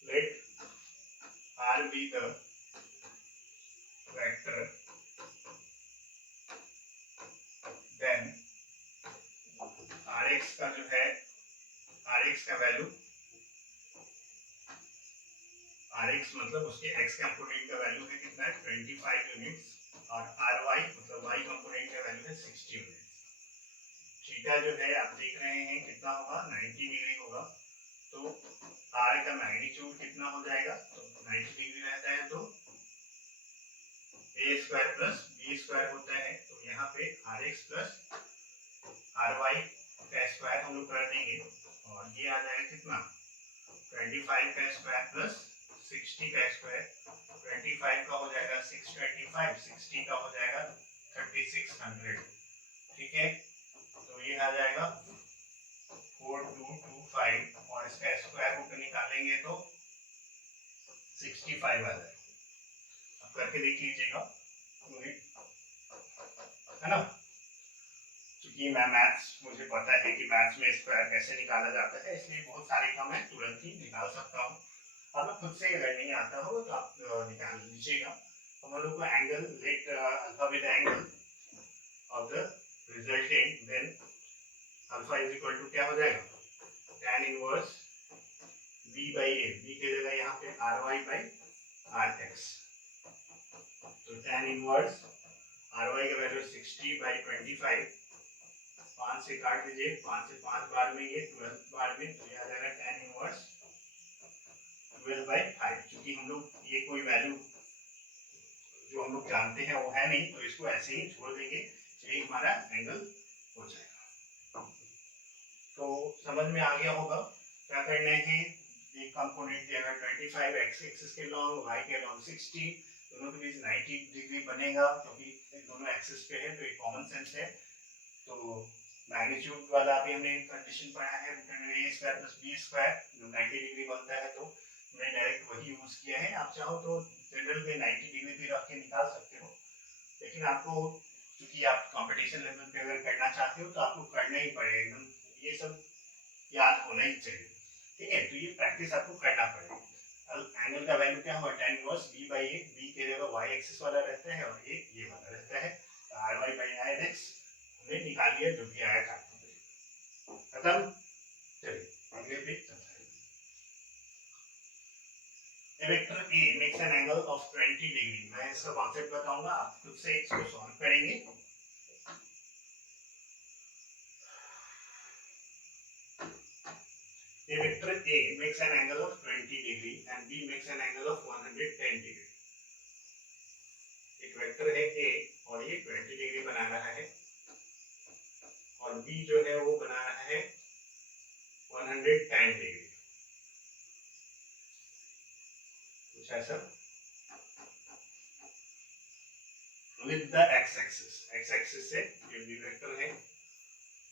let R be the vector, then Rx का जो है Rx का वैल्यू, Rx मतलब उसके x कंपोनेंट का वैल्यू है कितना है 25 यूनिट्स और Ry मतलब y कंपोनेंट का वैल्यू है 60 यूनिट्स। थीटा जो है आप देख रहे हैं कितना होगा 90 डिग्री होगा, तो R का मैग्नीट्यूड कितना हो जाएगा, तो 90 डिग्री रहता है तो a square plus b square होता है, तो यहाँ पे Rx प्लस Ry का स्क्वायर हम लोग कर देंगे और ये आ जाएगा कितना 25 का स्क्वायर प्लस 60 का स्क्वायर, 25 का हो जाएगा 625, 60 का हो जाएगा 3600। ठीक है, तो ये आ जाएगा 4225 और इसका स्क्वायर रूट निकालेंगे तो 65 आ जाएगा। अब करके देख लीजिएगा यूनिट, है ना, क्योंकि मैं मैथ्स मुझे पता है कि मैथ्स में स्क्वायर कैसे निकाला जाता है, इसलिए बहुत सारे का मैं तुरंत ही निकाल सकता हूँ। अब खुद से अगर नहीं आता हो तो आप निकाल लीजिएगा। हम लोग को angle let alpha with angle of the resultant, then alpha is equal to क्या हो जाएगा tan inverse b by a, b की जगह यहाँ पे ry by rx, तो tan इनवर्स ry का वैल्यू 60 by 25, 5 से काट दीजिए, 5 से 5 बार में ये 12 बार में, तो ये आ जाएगा tan इनवर्स 12/5। क्योंकि हम लोग ये कोई वैल्यू जो हम लोग जानते हैं वो है नहीं, तो इसको ऐसे ही छोड़ देंगे, यही हमारा एंगल हो जाएगा। तो समझ में आ गया होगा क्या करना है, एक कंपोनेंट दिया 25 x एक्सिस के लॉन्ग, y के लॉन्ग 60, दोनों के बीच 90 डिग्री बनेगा, क्योंकि दोनों एक्सिस पे है तो एक कॉमन सेंस है। तो मैग्नीट्यूड वाला भी हमने कंडीशन पढ़ा है, a square plus b square जो 90 डिग्री बनता है, तो हमने डायरेक्ट वही यूज किया है। आप चाहो तो जनरल में 90 डिग्री भी रख के निकाल सकते हो, लेकिन आपको क्योंकि आप कंपटीशन लेवल पे अगर करना चाहते हो तो आपको करना ही पड़ेगा, एकदम ये सब याद होना ही चाहिए, ठीक है। तो ये प्रैक्टिस आपको करना पड़ेगा। एंगल का वैल्यू क्या होगा, tan inverse b by a, b के जगह y एक्सिस वाला रहता है और a ये वाला रहता है, r y by r x हमने निकाल लिया, जो भी आया खत्म। चलिए अगले पे चलते हैं। A vector A makes an angle of 20 degree. मैं इसका कॉन्सेप्ट बताऊंगा, आप खुद से इसको सॉल्व करेंगे। A vector A makes an angle of 20 degree and B makes an angle of 110 degree। एक वेक्टर है A और ये 20 डिग्री बना रहा है और B जो है वो बना रहा है 110 डिग्री, कुछ ऐसा। With the x-axis, x-axis से ये B वेक्टर है।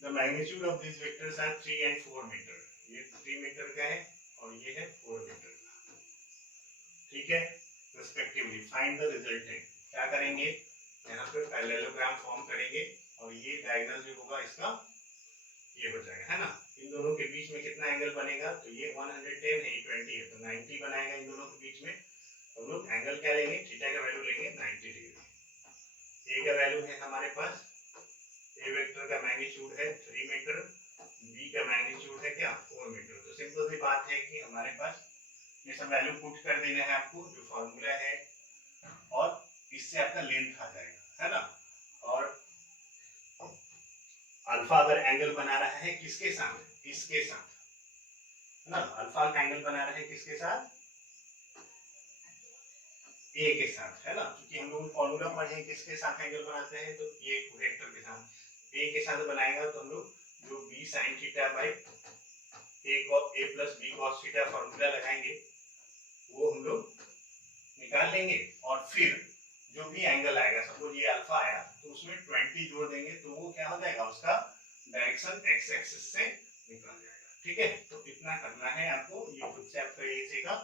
The magnitude of these vectors are 3 and 4 meter. ये 3 मीटर का है और ये है 4 मीटर का, ठीक है। Respectively find the resultant. क्या करेंगे, यहाँ पे पैरेललोग्राम फॉर्म करेंगे और ये डायगोनल जो होगा इसका ये हो जाएगा, है ना। इन दोनों के बीच में कितना एंगल बनेगा, तो ये 110 है, 20 है, तो 90 बनाएगा इन दोनों के बीच में। हम लोग एंगल क्या लेंगे, थीटा का वैल्यू लेंगे 90 डिग्री। ए का वैल्यू है हमारे पास, ए वेक्टर का मैग्नीट्यूड है 3 मीटर, बी का मैग्नीट्यूड है क्या 4 मीटर। तो सिंपल सी बात है कि हमारे पास ये सब वैल्यू पुट कर देना है आपको, जो फॉर्मूला है, और इससे आपका लेंथ आ जाएगा, है ना। और अल्फा अगर एंगल बना रहा है किसके साथ, इसके साथ, है ना। अल्फा का एंगल बना रहा है किसके साथ, ए के साथ, है ना। क्योंकि हम लोग फॉर्मूला पढ़े किसके साथ एंगल बनाते हैं, तो ये वेक्टर के साथ, ए के साथ बनाएगा तो हम लोग जो b sin theta by a plus b cos theta formula लगाएंगे वो हम लोग निकाल लेंगे। और फिर जो भी एंगल आएगा, सपोज ये अल्फा आया तो उसमें 20 जोड़ देंगे तो वो क्या हो जाएगा, उसका डायरेक्शन एक्स एक्सिस से निकल जाएगा, ठीक है। तो इतना करना है आपको, ये खुद से आपका ये सीखा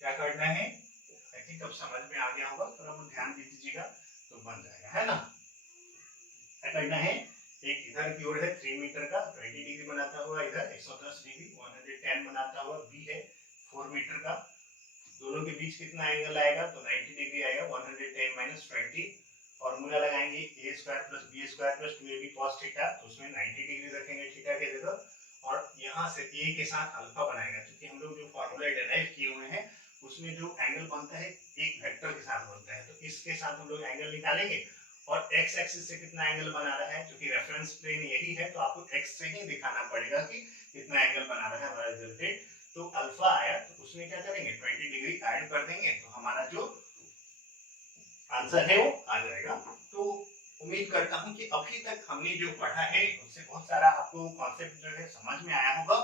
क्या करना है। आई थिंक अब समझ में आ गया होगा, थोड़ा बहुत ध्यान दे दीजिएगा तो बन जाएगा, है ना। क्या करना है, एक इधर की ओर है 3 मीटर का 20 डिग्री बनाता हुआ, इधर 110 डिग्री 110 बनाता हुआ बी है 4 मीटर का, दोनों के बीच कितना एंगल आएगा, तो 90 डिग्री आएगा, 110 माइनस 20। फॉर्मूला लगाएंगे a square plus b square plus 2ab cos theta, तो उसमें 90 डिग्री रखेंगे थीटा के जगह, और यहाँ से a के साथ अल्फा बनाएगा, क्योंकि हम लोग जो फॉर्मूला डिराइव किए हुए हैं उसमें जो एंगल बनता है एक वेक्टर के साथ बनता है, तो इसके साथ हम लोग एंगल निकालेंगे। और x एक्सिस से कितना एंगल बना रहा है, क्योंकि रेफरेंस प्लेन यही है तो आपको x से ही दिखाना पड़ेगा कि कितना एंगल बना रहा है हमारा रिजल्टेंट। तो अल्फा आया तो उसमें क्या करेंगे 20 डिग्री ऐड कर देंगे, तो हमारा जो आंसर है वो आ जाएगा। तो उम्मीद करता हूं कि अभी तक हमने जो पढ़ा है उससे बहुत सारा आपको कॉन्सेप्ट जो है समझ में आया होगा।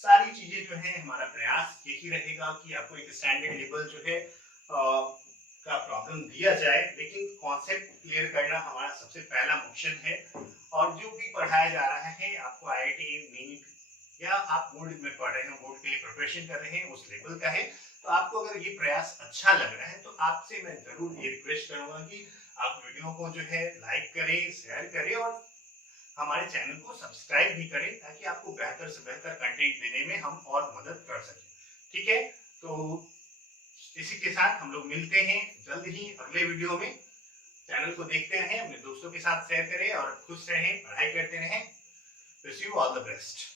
सारी चीजें जो है हमारा प्रयास यही रहेगा कि आपको एक स्टैंडर्ड लेवल जो है का प्रॉब्लम दिया जाए, लेकिन कॉन्सेप्ट क्लियर करना हमारा सबसे पहला मिशन है। और जो भी पढ़ाया जा रहा है आपको IIT नीट या आप बोर्ड में पढ़ रहे हैं, बोर्ड के लिए प्रिपरेशन कर रहे हैं, उस लेवल का है, तो आपको अगर ये प्रयास अच्छा लग रहा है तो आपसे मैं जरूर ये रिक्वेस्ट करूंगा कि आप वीडियो को जो है लाइक करें, शेयर करें और हमारे चैनल को सब्सक्राइब भी करें, ताकि आपको बेहतर से बेहतर कंटेंट देने में हम और मदद कर सकें, ठीक है। तो इसी के साथ हम लोग मिलते हैं जल्द ही अगले वीडियो में। चैनल को देखते रहें, अपने दोस्तों के साथ शेयर करें और खुश रहें, पढ़ाई करते रहें। Wish you all the best.